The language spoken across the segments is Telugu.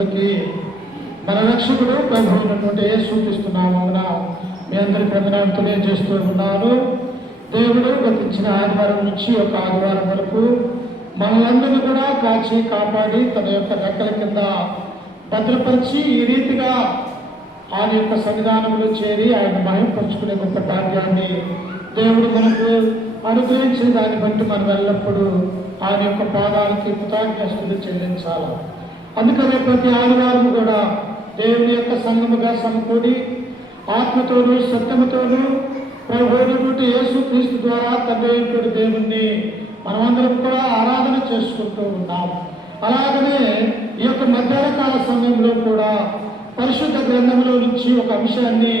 మన రక్షకుడు ప్రభు అయినటువంటి యేసుక్రీస్తు నామమున మీ అందరికి వందనాలు తెలియజేస్తూ ఉన్నాను. దేవుడు గతించిన ఆదివారం నుంచి ఒక ఆదివారం వరకు మనలందరినీ కూడా కాచి కాపాడి తన యొక్క రెక్కల కింద భద్రపరిచి ఈ రీతిగా ఆయన యొక్క సన్నిధానంలో చేరి ఆయన మహిమపరుచుకునే గొప్ప భాగ్యాన్ని దేవుడు మనకు అనుగ్రహించిన దాన్ని బట్టి మనం ఎల్లప్పుడూ ఆయన యొక్క పాదాలకి కృతజ్ఞతలు చెల్లించాలి. అందుకనే ప్రతి ఆదివారం కూడా దేవుని యొక్క సంఘముగా సమకూడి ఆత్మతోనూ సత్యముతోనూ ప్రభువైనటువంటి యేసుక్రీస్తు ద్వారా తండ్రి దేవుణ్ణి మనమందరం కూడా ఆరాధన చేసుకుంటూ ఉన్నాం. అలాగనే ఈ యొక్క మధ్యాహ్న కాల సమయంలో కూడా పరిశుద్ధ గ్రంథంలో నుంచి ఒక అంశాన్ని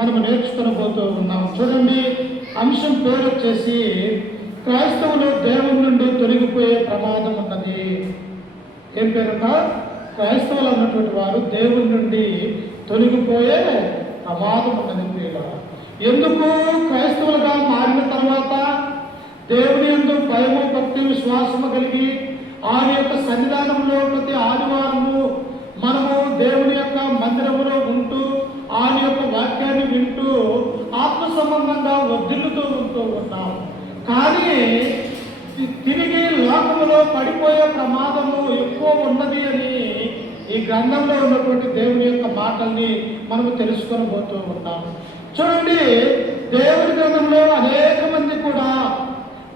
మనం నేర్చుకునబోతూ ఉన్నాం. చూడండి, అంశం పేరు వచ్చేసి క్రైస్తవులు దేవుని నుండి తొలగిపోయే ప్రమాదం ఉన్నది. ఏం పేరుట? క్రైస్తవులు అన్నటువంటి వారు దేవుని నుండి తొలగిపోయే ప్రమాదం ఉన్నది. ప్రియులారా, ఎందుకు క్రైస్తవులుగా మారిన తర్వాత దేవుని యందు భయము భక్తి విశ్వాసము కలిగి ఆయన యొక్క సన్నిధానంలో ప్రతి ఆదివారము మనము దేవుని యొక్క మందిరములో ఉంటూ ఆయన యొక్క వాక్యాన్ని వింటూ ఆత్మ సంబంధంగా వర్ధిల్లుతూ ఉంటూ ఉన్నాం. కానీ తిరిగి లోకములో పడిపోయే ప్రమాదము ఎక్కువ ఉన్నది అని ఈ గ్రంథంలో ఉన్నటువంటి దేవుని యొక్క మాటల్ని మనము తెలుసుకొనబోతూ ఉన్నాము. చూడండి, దేవుని గ్రంథంలో అనేక మంది కూడా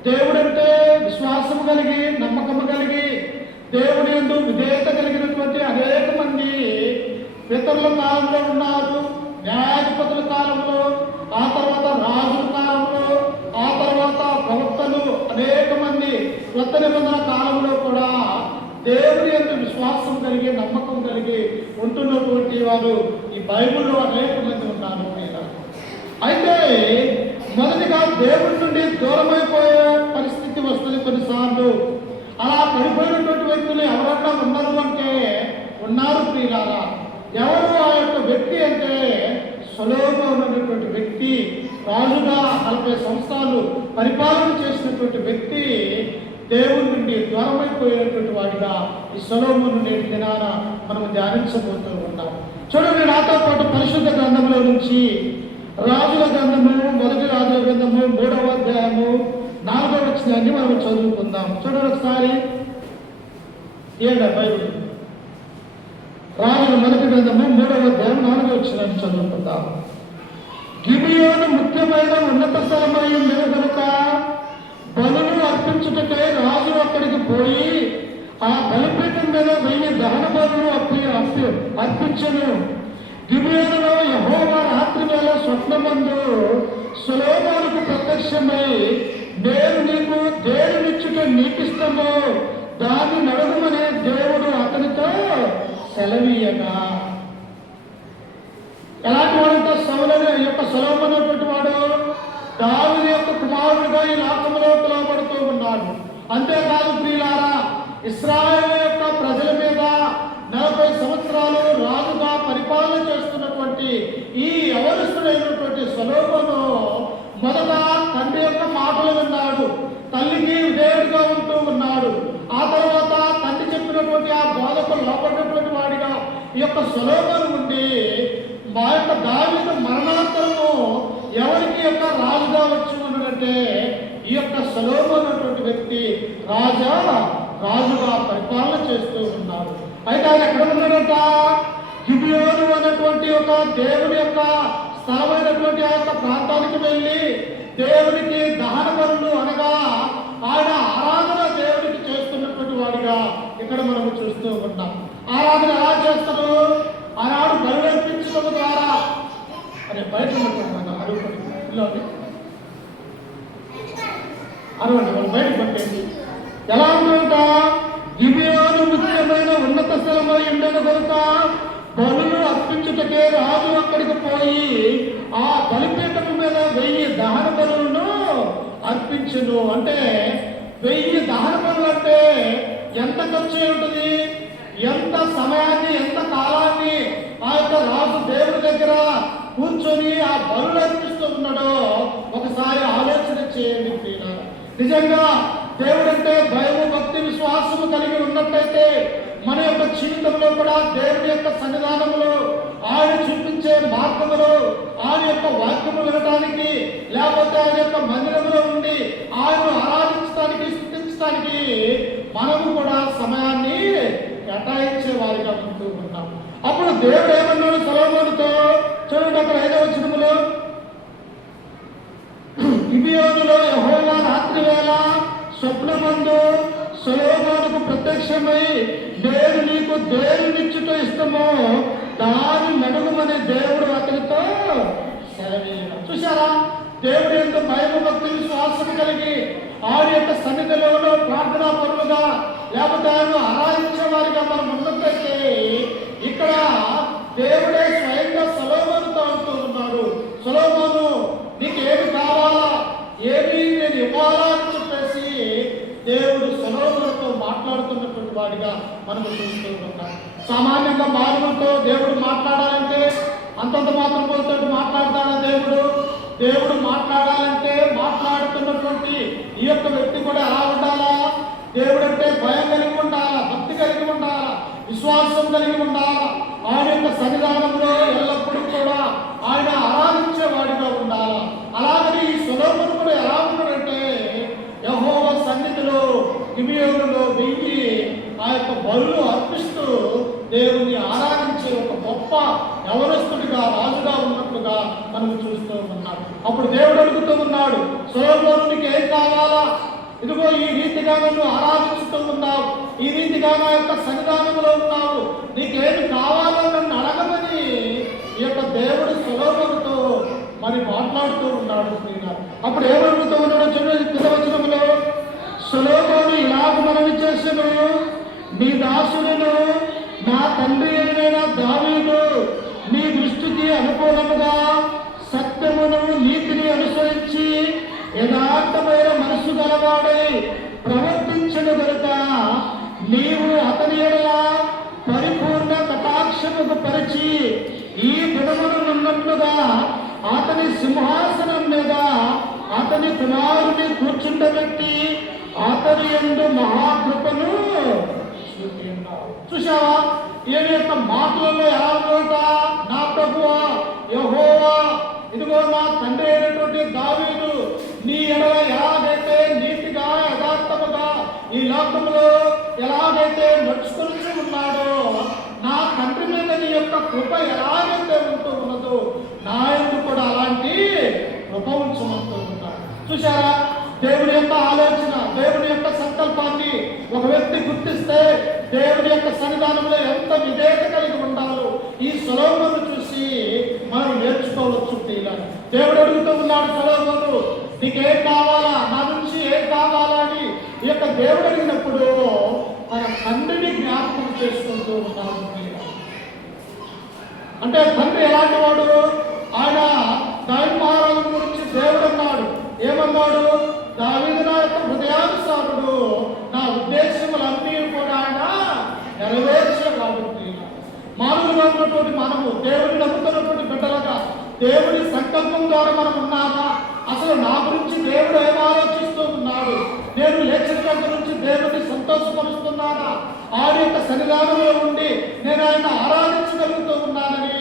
దేవుడంటే విశ్వాసము కలిగి నమ్మకము కలిగి దేవుని యందు విధేయత కలిగినటువంటి అనేక మంది పితరుల కాలంలో ఉన్నారు. న్యాయాధిపతుల కాలంలో, ఆ తర్వాత రాజుల కాలంలో, ఆ తర్వాత ప్రవక్తలు అనేక మంది కొత్త నిబంధన కాలంలో కూడా దేవుని యందు విశ్వాసం కలిగి నమ్మకం కలిగి ఉంటున్నటువంటి వారు ఈ బైబిల్లో అనేక మంది ఉన్నారు. అయితే మొదటిగా దేవుడి నుండి దూరమైపోయే పరిస్థితి వస్తుంది కొన్నిసార్లు. అలా పడిపోయినటువంటి వ్యక్తులు ఎవరన్నా ఉన్నారు అంటే ఉన్నారు ప్రియులారా. ఎవరు ఆ యొక్క వ్యక్తి అంటే సొలొమోను అనేటువంటి వ్యక్తి, రాజుగా 40 సంవత్సరాలు పరిపాలన చేసినటువంటి వ్యక్తి దేవుడి నుండి దూరమైపోయేటువంటి వాడిగా ఈ సొలొమోను నేటి దినాన మనం ధ్యానించబోతూ ఉన్నాం. చూడండి, నాతో పాటు పరిశుద్ధ గ్రంథంలో నుంచి రాజుల గ్రంథము, మొదటి రాజుల గ్రంథము 3వ అధ్యాయము 4వ వచనాన్ని మనం చదువుకుందాం. చూడండి ఒకసారి. బైబిల్ రాజుల మొదటి గ్రంథము 3వ అధ్యాయం 4వ వచనాన్ని చదువుకుందాం. గిబియోను ముఖ్యమైన ఉన్నత స్థలమై ఉండేది కనుక బలులు అర్పించుటకై రాజు అక్కడికి పోయి ఆ బలిపీఠం మీద 1000 దహన బలులు అర్పించను. గిబియోనులో యెహోవా రాత్రి వేళ స్వప్నమందు సొలొమోనుకు ప్రత్యక్షమై, నేను నీకు దేనినిచ్చుట నీకిష్టమో దాన్ని నడవమని దేవుడు అతనితో సెలవీయగా. ఎలాంటి వాడంతో సొలొమోను అనేటువంటి వాడు దావీదు యొక్క కుమారుడిగా ఈ లోకంలో పిలువబడుతూ ఉన్నాడు. అంతేకాదు ప్రియులారా, ఇశ్రాయేలు యొక్క ప్రజల మీద 40 సంవత్సరాలు రాజుగా పరిపాలన చేస్తున్నటువంటి ఈ యవనస్తుడైనటువంటి సొలొమోను మొదట తండ్రి యొక్క మాటలు విన్నాడు, తల్లికి విధేయుడిగా ఉంటూ ఉన్నాడు. ఆ తర్వాత తండ్రి చెప్పినటువంటి ఆ బోధకు లోపడినటువంటి వాడిగా ఈ యొక్క సొలొమోను ఉండి మా యొక్క దావీదు మరణాంతరము ఎవరికి యొక్క రాజుగా వచ్చి ఉన్నదంటే ఈ యొక్క సొలొమోను అనేటువంటి వ్యక్తి రాజుగా పరిపాలన చేస్తూ ఉన్నాడు. అయితే ఆయన ఎక్కడ ఉన్నాడంట? గిబియోను అనేటువంటి ఒక దేవుని యొక్క స్థలమైనటువంటి ఆ యొక్క ప్రాంతానికి వెళ్ళి దేవునికి దహన బలులు అనగా ఆయన ఆరాధన దేవునికి చేస్తున్నటువంటి వాడిగా ఇక్కడ మనము చూస్తూ ఉన్నాం. ఆరాధన ఎలా చేస్తారు? ఆనాడు బలు అర్పించడం ద్వారా అనే బయట అరవండి వాళ్ళు బయటకు పట్టేది ఎలా ఉంటుంట? గిబియోను ముఖ్యమైన ఉన్నత స్థలమై ఉండేది కనుక బలులు అర్పించుటకే రాజు అక్కడికి పోయి ఆ బలిపీఠం మీద 1000 దహన బలులను అర్పించును. అంటే 1000 దహన బలులు అంటే ఎంత ఖర్చు ఉంటుంది? ఎంత సమయాన్ని, ఎంత కాలాన్ని ఆ యొక్క రాజు దేవుడి దగ్గర కూర్చొని ఆ బలులు అర్పిస్తూ ఉన్నాడో ఒకసారి ఆలోచన చేయండి ప్రియులారా. నిజంగా దేవుడంటే భయము భక్తి విశ్వాసము కలిగి ఉన్నట్టయితే మన యొక్క జీవితంలో కూడా దేవుడి యొక్క సన్నిధానంలో ఆయన చూపించే మార్గంలో ఆయన యొక్క వాక్యము వినడానికి, లేకపోతే ఆయన యొక్క మందిరంలో ఉండి ఆయన ఆరాధించడానికి, స్తుతించడానికి మనము కూడా సమయాన్ని కేటాయించే వారిగా ఉంటూ ఉంటాం. అప్పుడు దేవుడు ఏమన్నాడు సొలొమోనుతో? చూడండి అక్కడ 5వ వచనములో, గిబియోనులో యెహోవా రాత్రి వేళ స్వప్నమందు సొలొమోనుకు ప్రత్యక్షమై, నేను నీకు దేనినిచ్చుట ఇష్టమో దాని నడుమని దేవుడు అతనితో సెలవీయను. చూశారా, దేవుడి యొక్క భయభక్తి విశ్వాసం కలిగి ఆయన యొక్క సన్నిధిలో ప్రార్థనా పరులుగా, లేకపోతే ఆయన ఆరాధించే వారిగా మనం ఉన్నట్లయితే ఇక్కడ దేవుడే స్వయంగా సొలొమోనుతో అంటూ ఉన్నాడు, సొలొమోను నీకు ఏమి కావాలా, ఏమి నేను ఇవ్వాలా అని చెప్పేసి దేవుడు సొలొమోనుతో మాట్లాడుతున్నటువంటి వాడిగా మనకు చూస్తూ ఉన్నాం. సామాన్యంగా మానవులతో దేవుడు మాట్లాడాలంటే అంతంత మాత్రం పోతే మాట్లాడతాడా దేవుడు? దేవుడు మాట్లాడాలంటే మాట్లాడుతున్నటువంటి ఈ యొక్క వ్యక్తి కూడా ఎలా ఉండాలా? దేవుడు అంటే భయం కలిగి ఉండాలా, భక్తి కలిగి ఉండాలా, విశ్వాసం కలిగి ఉండాలా, ఆయన యొక్క సన్నిధానంలో ఎల్లప్పుడూ కూడా ఆయన ఆరాధించే వాడిగా ఉండాలా. అలాగని ఈ సొలొమోను కూడా ఎలా ఉన్నాడంటే యెహోవా సన్నిధిలో గిబియోనులో వెయ్యి ఆ యొక్క బలులు అర్పిస్తూ దేవుని ఆరాధించే ఒక గొప్ప యవనస్తుడిగా, రాజుగా ఉన్నట్లుగా మనం చూస్తూ ఉన్నాడు. అప్పుడు దేవుడు అడుగుతూ ఉన్నాడు, సొలొమోను నీకు ఏం కావాలా? ఇదిగో ఈ రీతిగా నన్ను ఆరాధిస్తూ ఉన్నావు, ఈ రీతిగా నా యొక్క సన్నిధానంలో ఉన్నావు, నీకేమి కావాలో నన్ను అడగమని ఈ యొక్క దేవుడు సొలొమోనుతో మరి మాట్లాడుతూ ఉన్నాడు. అప్పుడు ఏమడుగుతూ ఉన్నాడో చూడండి 5వ వచనంలో, సొలొమోను ఇలాగ మనవి చేసెను, నీ దాసుడును నా తండ్రి అయిన దావీదు నీ దృష్టికి అనుకూలముగా సత్యమును నీతిని అనుసరించి యథార్థమైన మనసు గలవాడై ప్రవర్తించను గనుక నీవు అతని ఎడల పరిపూర్ణ కటాక్షముకు పరిచి ఈ దినమునున్నట్లుగా అతని సింహాసనం మీద అతని కుమారుని కూర్చుండబెట్టి అతని యందు మహాకృపను చూశావా? ఈయన యొక్క మాటలలో ఎలా ఉంట, నా ప్రభువా యెహోవా, ఇదిగో నా తండ్రి అయినటువంటి దావీదు నీ ఎడల ఎలాగైతే నీతిగా యథార్థముగా ఈ లోకంలో ఎలాగైతే నడుచుకొని ఉన్నాడో, నా తండ్రి మీద నీ యొక్క కృప ఎలాగైతే ఉంటూ ఉన్నదో నా యందు కూడా అలాంటి కృప ఉంచమంటూ ఉంటాడు. చూశారా, దేవుని యొక్క ఆలోచన, దేవుని యొక్క సంకల్పాన్ని ఒక వ్యక్తి గుర్తిస్తే దేవుని యొక్క సన్నిధానంలో ఎంత విధేయత కలిగి ఉండాలో ఈ సొలొమోను చూసి మనం నేర్చుకోవచ్చు. దేవుడు అడుగుతూ ఉన్నాడు, సొలొమోను నీకేం కావాలా, నా నుంచి ఏం కావాలా అని ఈ యొక్క దేవుడు అడిగినప్పుడు మన తండ్రిని జ్ఞాపకం చేసుకుంటూ ఉన్నాడు. అంటే తండ్రి ఎలాంటి వాడు? ఆయన దావీదు మహారాజు గురించి దేవుడు అన్నాడు, ఏమన్నాడు? దావీదు నా యొక్క హృదయానుసారుడు, నా ఉద్దేశములన్నీ కూడా ఆయన నెరవేర్చే కాబట్టి. మానవులుగా ఉన్నటువంటి మనము దేవుడిని నమ్ముతున్నటువంటి బిడ్డలుగా దేవుడి సంకల్పం ద్వారా మనం ఉన్నామా? అసలు నా గురించి దేవుడు ఏం ఆలోచిస్తూ ఉన్నాడు? నేను లేచిన దగ్గర నుంచి దేవుడిని సంతోషపరుస్తున్నానా? ఆయన యొక్క సన్నిధానంలో ఉండి నేను ఆయన ఆరాధించగలుగుతూ ఉన్నానని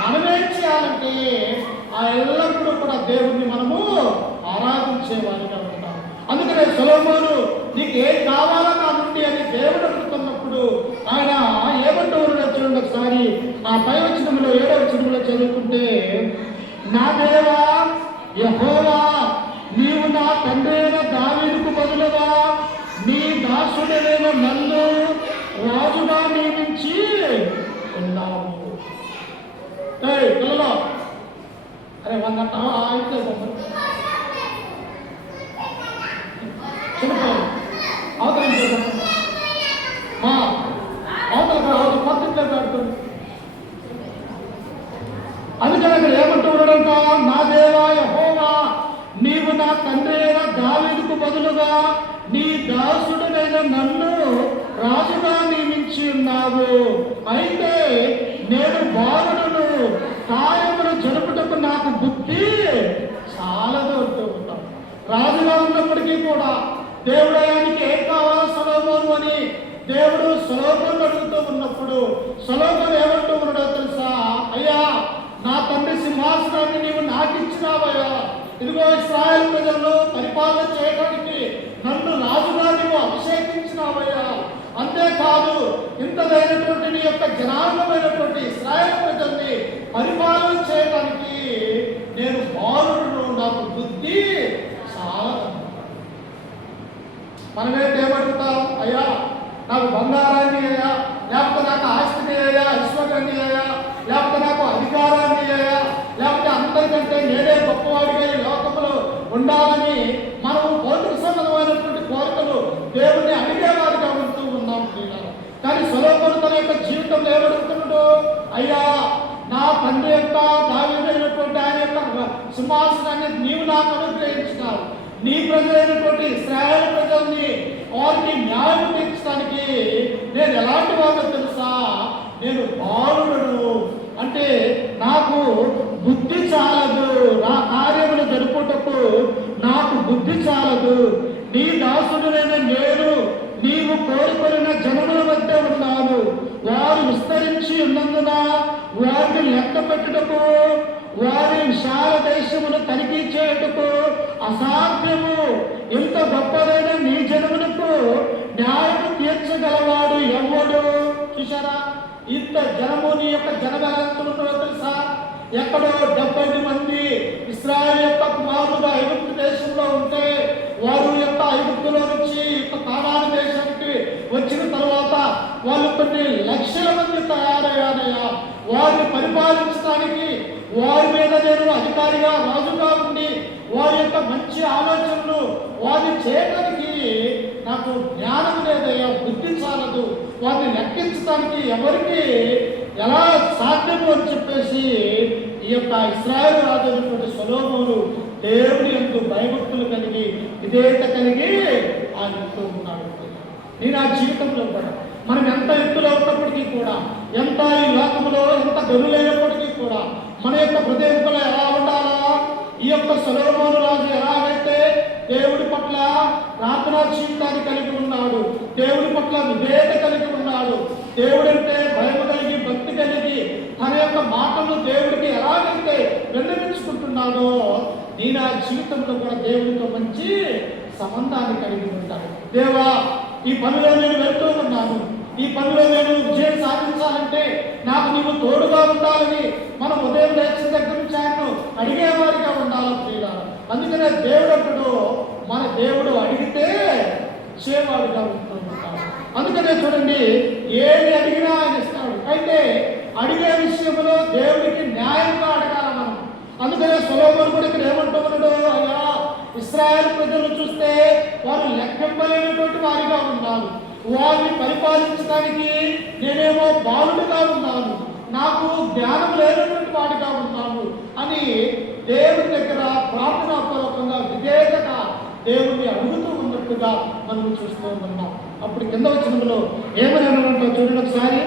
మనమేం చేయాలంటే ఆ ఎల్లప్పుడూ కూడా దేవుడిని మనము ఆరాధించే వారిగా ఉంటాం. అందుకనే సొలొమోను నీకు ఏం కావాలా నా నుండి అని దేవుడు అడుగుతున్నప్పుడు ఆయన ఏమంటూ ఉన్నాడో చూడండి ఒకసారి. ఆ 5వ వచనంలో 7వ వచనంలో చదువుకుంటే, నా దేవా యెహోవా, నీవు నా తండ్రి అయిన దావీదుకు బదులుగా నీ దాసుడైన నన్ను రాజుగా నియమించి ఉన్నావు. పిల్లలు అరే 100 అయితే అందుకని అక్కడ ఏమంటూ ఉన్నాడంట, నా దేవా యెహోవా, నీవు నా తండ్రి అయిన దావీదుకు బదులుగా నీ దాసుడైన నన్ను రాజుగా నియమించి ఉన్నావు. అయితే నేను బాలుడును, కార్యములు జరుపుటకు నాకు బుద్ధి చాలదు అంటూ ఉంటాం. రాజుగా ఉన్నప్పటికీ కూడా దేవుడు ఆయనకి ఏం కావాలో సొలొమోను అని దేవుడు సొలొమోను ఉన్నప్పుడు సొలొమోను ఏమంటూ ఉన్నాడో తెలుసా? అయ్యా, నా తండ్రి సింహాసనాన్ని నీవు నాకు ఇచ్చినావయ్యా. ఇదిగో ఇశ్రాయేలు ప్రజలను పరిపాలన చేయడానికి నన్ను రాజుగా నీవు అభిషేకించినావయ్యా. అంతేకాదు, ఇంతదైనటువంటి నీ యొక్క జనాంగమైనటువంటి ఇశ్రాయేలు ప్రజల్ని పరిపాలన చేయడానికి నేను బాలుడును, నాకు బుద్ధి చాలా. మనమేంటి ఏమడుగుతాం? అయ్యా, నాకు బంగారాన్ని అయ్యా, లేకపోతే నాకు ఆస్తిని అయ్యా, ఐశ్వర్యాన్ని అయ్యా, లేకపోతే నాకు అధికారాన్ని అయ్యా, లేకపోతే అందరికంటే నేనే గొప్పవాడిగా ఈ లోకంలో ఉండాలని మనం భౌతిక సంబంధమైనటువంటి కోరికలు దేవుణ్ణి అడిగేవారిగా ఉంటూ ఉన్నాం. కానీ సొలొమోను తన యొక్క జీవితంలో ఏమడుగుతున్నాడు? అయ్యా, నా తండ్రి యొక్క దావీదైనటువంటి ఆయన యొక్క సింహాసనాన్ని నీవు నాకు అనుగ్రహించినావు. నీ ప్రజలైనటువంటి ఇశ్రాయేలు ప్రజల్ని వారికి న్యాయం తీర్చడానికి నేను ఎలాంటి వాడో తెలుసా? నేను బాలుడును, అంటే నాకు బుద్ధి చాలదు, నా కార్యములు జరుపుటకు నాకు బుద్ధి చాలదు. నీ దాసుడునైన నేను నీవు కోరుకొనిన జనముల మధ్య ఉన్నాను. వారు విస్తరించి ఉన్నందున వారిని లెక్క పెట్టుటకు, వారి విశాల దేశమును తనిఖీ చేయుటకు అసాధ్యము. ఇంత గొప్పదైన నీ జనమునకు న్యాయము తీర్చగలవాడు ఎవడు? చూశారా, ఇంత జనము, నీ యొక్క జనబలంతులు తెలుసా? ఎక్కడో 70 మంది ఇశ్రాయేలు యొక్క కుమారులుగా ఐగుప్తు దేశంలో ఉంటే, వారు యొక్క ఐగుప్తులో నుంచి కానాను దేశానికి వచ్చిన తర్వాత వాళ్ళు కొన్ని లక్షల మంది తయారయ్యారయ్యా. వారిని పరిపాలించడానికి, వారి మీద నేను అధికారిగా రాజుగా ఉండి వారి యొక్క మంచి ఆలోచనలు వారిని చేయడానికి నాకు జ్ఞానం లేదయ్యా, బుద్ధి చాలదు. వారిని లెక్కించడానికి ఎవరికి ఎలా సాధ్యము అని చెప్పేసి ఈ యొక్క ఇశ్రాయేలు రాజు అయినటువంటి సొలొమోను దేవుని యందు భయభక్తులు కలిగి విధేయత కలిగి ఆడుతూ ఉన్నాడు. నేను ఆ జీవితంలో కూడా మనం ఎంత ఎత్తులో ఉన్నప్పటికీ కూడా, ఎంత ఈ లోకంలో ఎంత గనులైనప్పటికీ కూడా మన యొక్క హృదయంలో ఎలా ఉండాలా? ఈ యొక్క సొలొమోను రాజు ఎలాగైతే దేవుడి పట్ల ప్రార్థనా జీవితాన్ని కలిగి ఉన్నాడు, దేవుడి పట్ల విధేయత కలిగి ఉన్నాడు, దేవుడంటే భయం కలిగి భక్తి కలిగి తన యొక్క మాటలు దేవుడికి ఎలాగైతే విన్నవించుకుంటున్నాడో, నేను ఆ జీవితంలో కూడా దేవుడితో మంచి సంబంధాన్ని కలిగి ఉంటాను. దేవా, ఈ పనిలో నేను వెళ్తూ ఉన్నాను, ఈ పనిలో నేను విజయం సాధించాలంటే నాకు నీవు తోడుగా ఉండాలని మనం ఉదయం లేచిన దగ్గర నుంచి ఆయన్ను అడిగేవారిగా ఉండాలి ప్రియులారా. అందుకనే దేవుడు అప్పుడు మన దేవుడు అడిగితే చేవాడుగా ఉంటూ ఉంటాడు. అందుకనే చూడండి, ఏది అడిగినా ఆయన ఇస్తాడు. అయితే అడిగే విషయంలో దేవుడికి న్యాయంగా అడగాల మనం. అందుకనే సొలొమోను కూడా ఇక్కడ ఏమంటూ ఉన్నాడు? అయ్యా, ఇశ్రాయేలు ప్రజలను చూస్తే వారు లెక్కింపలేనటువంటి వారిగా ఉన్నారు. వారిని పరిపాలించడానికి నేనేమో బాలుడుగా ఉన్నాను, నాకు జ్ఞానం లేనటువంటి వాడిగా ఉన్నాను అని దేవుడి దగ్గర ప్రార్థనాపూర్వకంగా విధేయతగా దేవుడిని అడుగుతూ ఉన్నట్టుగా మనం చూస్తూ ఉన్నాం. అప్పుడు కింద వచనంలో ఏమని అన్నమాట చూడండి ఒకసారి.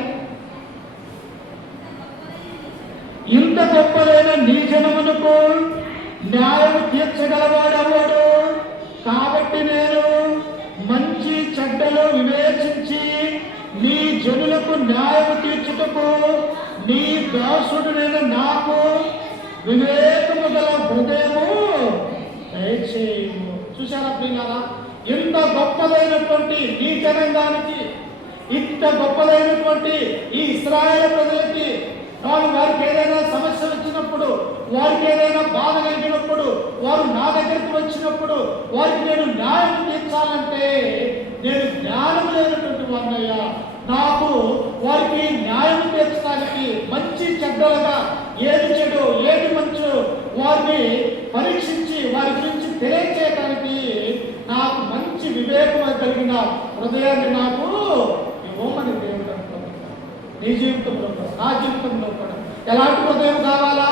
ఇంత గొప్పదైన నీ జనమునకు న్యాయం తీర్చగలవాడెవడు? కాబట్టి నేను మంచి చెడ్డలు వివేచించి నీ జనులకు న్యాయం తీర్చుటకు నీ దాసుడునైన నాకు వివేకము గల హృదయము దయచేయము. చూశారా ప్రియులారా, ఇంత గొప్పదైనటువంటి ఈ జనాంగానికి, ఇంత గొప్పదైనటువంటి ఈ ఇశ్రాయేలు ప్రజలకి వారికి ఏదైనా సమస్య వచ్చినప్పుడు, వారికి ఏదైనా బాధ కలిగినప్పుడు, వారు నా దగ్గరికి వచ్చినప్పుడు వారికి నేను న్యాయం తీర్చాలంటే నేను జ్ఞానం లేనటువంటి వాడినయ్యా. నాకు వారికి న్యాయం తీర్చడానికి మంచి చెడ్డలుగా ఏది చెడు ఏది మంచు వారిని పరీక్షించి వారి గురించి తెలియచేయడానికి నాకు మంచి వివేకం కలిగిన హృదయాన్ని నాకు ఇవ్వమని దేవుడు అంటున్నాడు. నీ జీవితంలో కూడా, నా జీవితంలో కూడా ఎలాంటి హృదయం కావాలా?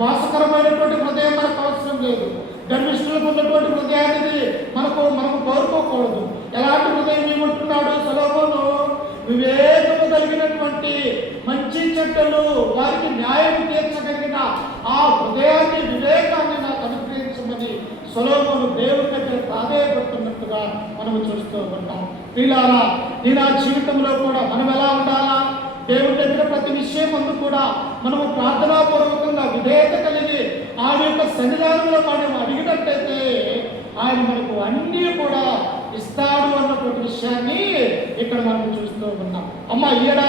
మోసకరమైనటువంటి హృదయం మనకు అవసరం లేదు. గర్విష్ఠులకు ఉన్నటువంటి హృదయాన్ని మనకు కోరుకోకూడదు. ఎలాంటి హృదయం ఏమంటున్నాడు సొలొమోను? వివేకము కలిగినటువంటి మంచి చెడ్డలు వారికి న్యాయం తీర్చగలిగిన ఆ హృదయాన్ని, వివేకాన్ని నాకు అనుగ్రహించమని సొలొమోను దేవుడి దగ్గర ప్రాధేయపడుతున్నట్టుగా మనం చూస్తూ ఉంటాం. ప్రియులారా, నేను ఆ జీవితంలో కూడా మనం ఎలా ఉండాలా? దేవుడి దగ్గర ప్రతి విషయం అందు కూడా మనము ప్రార్థనాపూర్వకంగా విధేయత కలిగి ఆయన యొక్క సన్నిధానంలో మనం అడిగినట్టయితే ఆయన మనకు అన్నీ కూడా ఇస్తాడు అన్నటువంటి విషయాన్ని ఇక్కడ మనం చూస్తూ ఉన్నాం. అమ్మ ఈయడా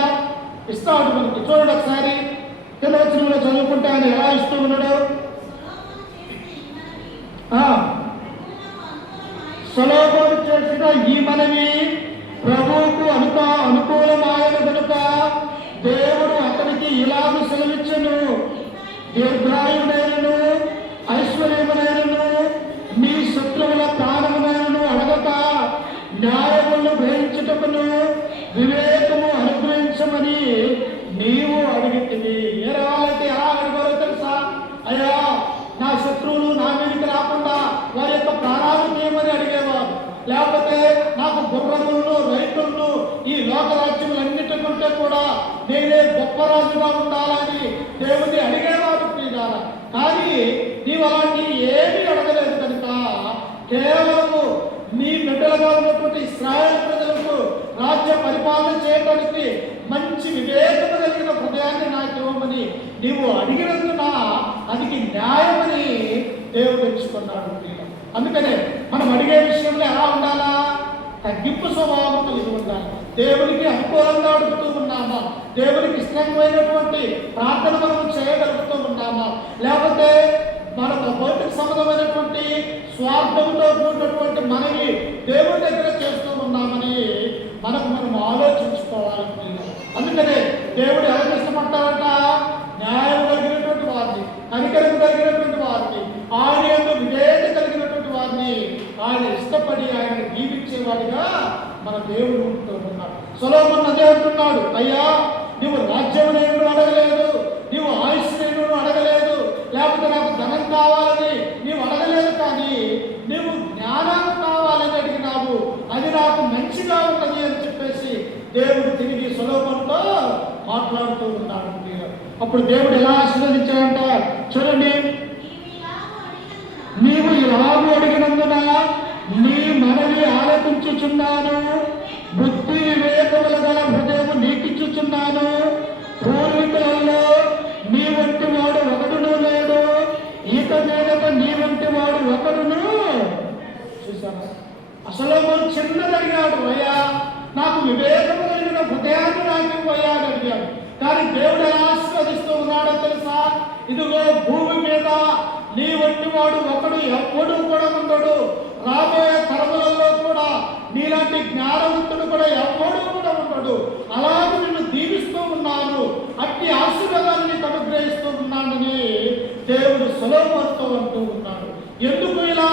ఇస్తాడు మనకి. చూడండి ఒకసారి కింద వచనంలో చదువుకుంటే ఆయన ఎలా ఇస్తూ ఉన్నాడు. సొలొమోను చేసిన ఈ మనవి ప్రభువుకు అనుకూలమైన కనుక దేవుడు అతనికి ఇలాగ సెలవిచ్చెను, దీర్ఘాయుడైనను ఐశ్వర్యమునైనను నీ శత్రువుల ప్రాణమునైనను అడగక న్యాయములను గ్రహించుటకును వివేకము అనుగ్రహించమని నీవు అడిగితివి. ఏ రావాలంటే ఎలా అడిగారో తెలుసా? అయ్యా నా శత్రువులు నా మీదకి రాకుండా వారి యొక్క ప్రాణాలు తీయమని అడిగేవారు. లేకపోతే నాకు గుర్రములను రైతులను ఈ లోకరాజ్యములన్నిటికంటే కూడా నేనే గొప్ప రాజుగా ఉండాలని దేవుని అడిగేవాడు ప్రియులారా. కానీ నీవు అలాంటి ఏమీ అడగలేదు కనుక కేవలము నీ బిడ్డలుగా ఉన్నటువంటి ఇశ్రాయేలు ప్రజలకు రాజ్య పరిపాలన చేయడానికి మంచి వివేకము కలిగిన హృదయాన్ని నాకు ఇవ్వమని నీవు అడిగినందున అది న్యాయమని దేవుడు ఎంచుకున్నాడు. అందుకనే మనం అడిగే విషయంలో ఎలా ఉండాలా? తగ్గింపు స్వభావం కలిగి ఉండాలి. దేవునికి అనుకూలంగా అడుగుతూ ఉన్నామా? దేవునికి ఇష్టమైనటువంటి ప్రార్థన మనం చేయగలుగుతూ ఉన్నామా? లేకపోతే మన భౌతిక సంబంధమైనటువంటి స్వార్థంతో కూడినటువంటి మనని దేవుడి దగ్గర చేస్తూ ఉన్నామని మనం ఆలోచించుకోవాలి. అందుకనే దేవుడు ఎవరు ఇష్టపడతారంట? న్యాయం కలిగినటువంటి వారిని, కనికరం కలిగినటువంటి వారిని, ఆయన యొక్క విధేయత కలిగినటువంటి వారిని ఆయన ఇష్టపడి ఆయన జీవించేవాడిగా మన దేవుడు ఉంటూ ఉన్నాడు. సొలొమోను అదే అంటున్నాడు, అయ్యా నువ్వు రాజ్యం నేను అడగలేదు, నీవు ఆయుష్ నేను అడగలేదు, లేకపోతే నాకు ధనం కావాలని నీవు అడగలేదు, కానీ నీవు జ్ఞానం కావాలని అడిగినావు, అది నాకు మంచిగా ఉన్నది అని చెప్పేసి దేవుడు తిరిగి సొలొమోనుతో మాట్లాడుతూ ఉన్నాడు. అప్పుడు దేవుడు ఎలా ఆశీర్వదించాడంట చూడండి. నీవు ఇలాగూ అడిగినందున నీ మనవి ఆలోచించుచున్నాను, బుద్ధి వివేకములు గల హృదయము నీకిచ్చుచున్నాను. పూర్వీకులలో నీ వంటి వాడు ఒకడును లేడు, ఇక మీదట నీ వంటి వాడు ఒకడును. చూసారా? అసలు చిన్నది అడిగాడు, అయ్యా నాకు వివేకము కలిగిన హృదయాన్ని నాకు పోయాడు అడిగాడు. కానీ దేవుడు ఎలా ఆశీర్వదిస్తూ ఉన్నాడో తెలుసా? ఇదిగో భూమి మీద నీ వంటి వాడు ఒకడు ఎప్పుడు కూడా ఉండడు, రాబోయే తరములలో కూడా నీలాంటి జ్ఞానవంతుడు కూడా ఎవ్వడూ కూడా ఉండడు. అలాగే నిన్ను దీవిస్తూ ఉన్నాను, అట్టి ఆశీర్వాదాన్ని నీకు అనుగ్రహిస్తూ ఉన్నానని దేవుడు సొలొమోనుతో అంటూ ఉన్నాడు. ఎందుకు ఇలా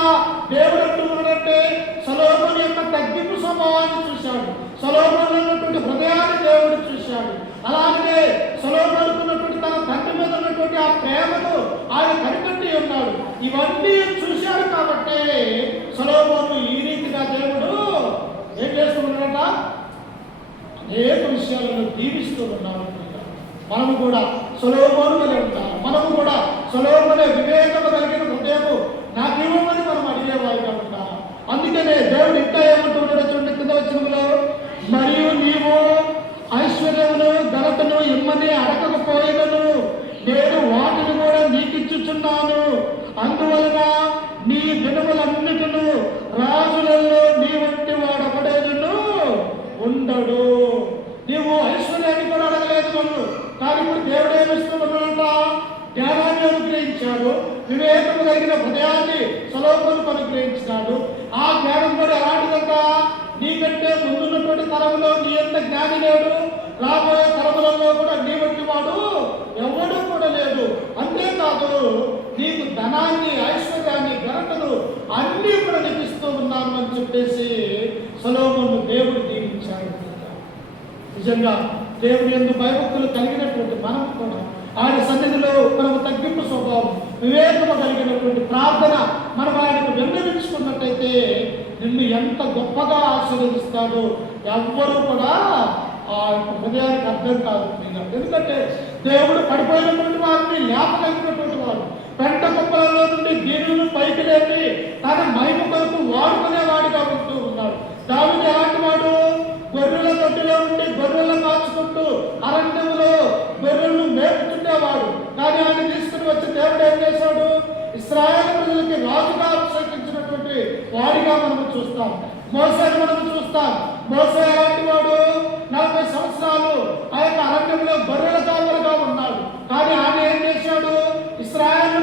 దేవుడు అంటూ ఉన్నాడంటే సొలొమోను యొక్క తగ్గింపు స్వభావాన్ని చూశాడు, సొలొమోను ఉన్నటువంటి హృదయాన్ని దేవుడు చూశాడు. అలాగే సొలొమోనుకు ఉన్నటువంటి తన తండ్రి మీద ఉన్నటువంటి ఆ ప్రేమను ఆయన కనిపెట్టి ఉన్నాడు. ఇవన్నీ చూశాడు కాబట్టి సొలొమోను ఈ రీతిగా దేవుడు ఏం చేస్తూ ఉన్నాడట? అనేక విషయాలను దీవిస్తూ ఉన్నాడు. మనము కూడా సొలొమోను వలె ఉంటాము. మనము కూడా సొలొమోను వివేకము కలిగిన హృదయము నాకివ్వమని మనం అడిగేవారిగా ఉంటాము. అందుకనే దేవుడు ఇంకా ఏమంటూ ఉన్నాడో చూడండి కింద వచనంలో, మరియు నీవు ఐశ్వర్యమును ఘనతను ఇమ్మని అడగకపోయినను నేను వాటిని కూడా నీకిచ్చుచున్నాను. అందువలన నీ దినములన్నిటిను రాజులలో నీ వంటి వాడొకడేను ఉండడు. నీవు ఐశ్వర్యాన్ని కూడా అడగలేదు నన్ను, కానీ ఇప్పుడు దేవుడు ఏమిస్తున్నాడంట? జ్ఞానాన్ని అనుగ్రహించాడు, వివేకము కలిగిన హృదయాన్ని సొలొమోనుకు అనుగ్రహించినాడు. ఆ జ్ఞానం కూడా ఎలాంటిదంట? నీకంటే ముందున్నటువంటి తరములో నీ ఎంత జ్ఞాని లేడు, రాబోయే తరములలో కూడా నీ వంటి వాడు ఎవడూ కూడా లేదు. అంతేకాదు నీకు ధనాన్ని, ఐశ్వర్యాన్ని, ఘనతను అన్నీ కూడా నిపిస్తూ ఉన్నాను అని చెప్పేసి సొలొమోను దేవుడు దీవించాడు. నిజంగా దేవుడు ఎందుకు భయభక్తులు కలిగినటువంటి మనం కూడా ఆయన సన్నిధిలో మనకు తగ్గింపు స్వభావం, వివేకము కలిగినటువంటి ప్రార్థన మనం ఆయనకు విన్నవించుకున్నట్టయితే నిన్ను ఎంత గొప్పగా ఆశీర్వదిస్తాడో ఎవ్వరూ కూడా ఆ హృదయానికి అర్థం కాదు. ఎందుకంటే దేవుడు పడిపోయినటువంటి వారిని లేపగలిగినటువంటి వాడు, పెంట కుప్పలలో నుండి దీనులను పైకి లేపి తన మహిమ కొరకు వాడుకునేవాడిగా ఉంటూ ఉన్నాడు. దావీదు ఎలాంటి వాడు? గొర్రెల దొడ్డిలో ఉండి గొర్రెలను కాచుకుంటూ అరణ్యంలో గొర్రెలను మేపుతుండేవాడు. కానీ ఆయన తీసుకుని వచ్చి దేవుడు ఏం చేశాడు? ఇశ్రాయేలు ప్రజలకి రాజుగా అభిషేకించినటువంటి వాడిగా మనం చూస్తాం. మోసేని మనం చూస్తాం. మోసే అలాంటి వాడు 40 సంవత్సరాలు ఆ యొక్క అరణ్యంలో గొర్రెల కాపరిగా ఉన్నాడు. కానీ ఆయన ఏం చేశాడు? ఇశ్రాయేలు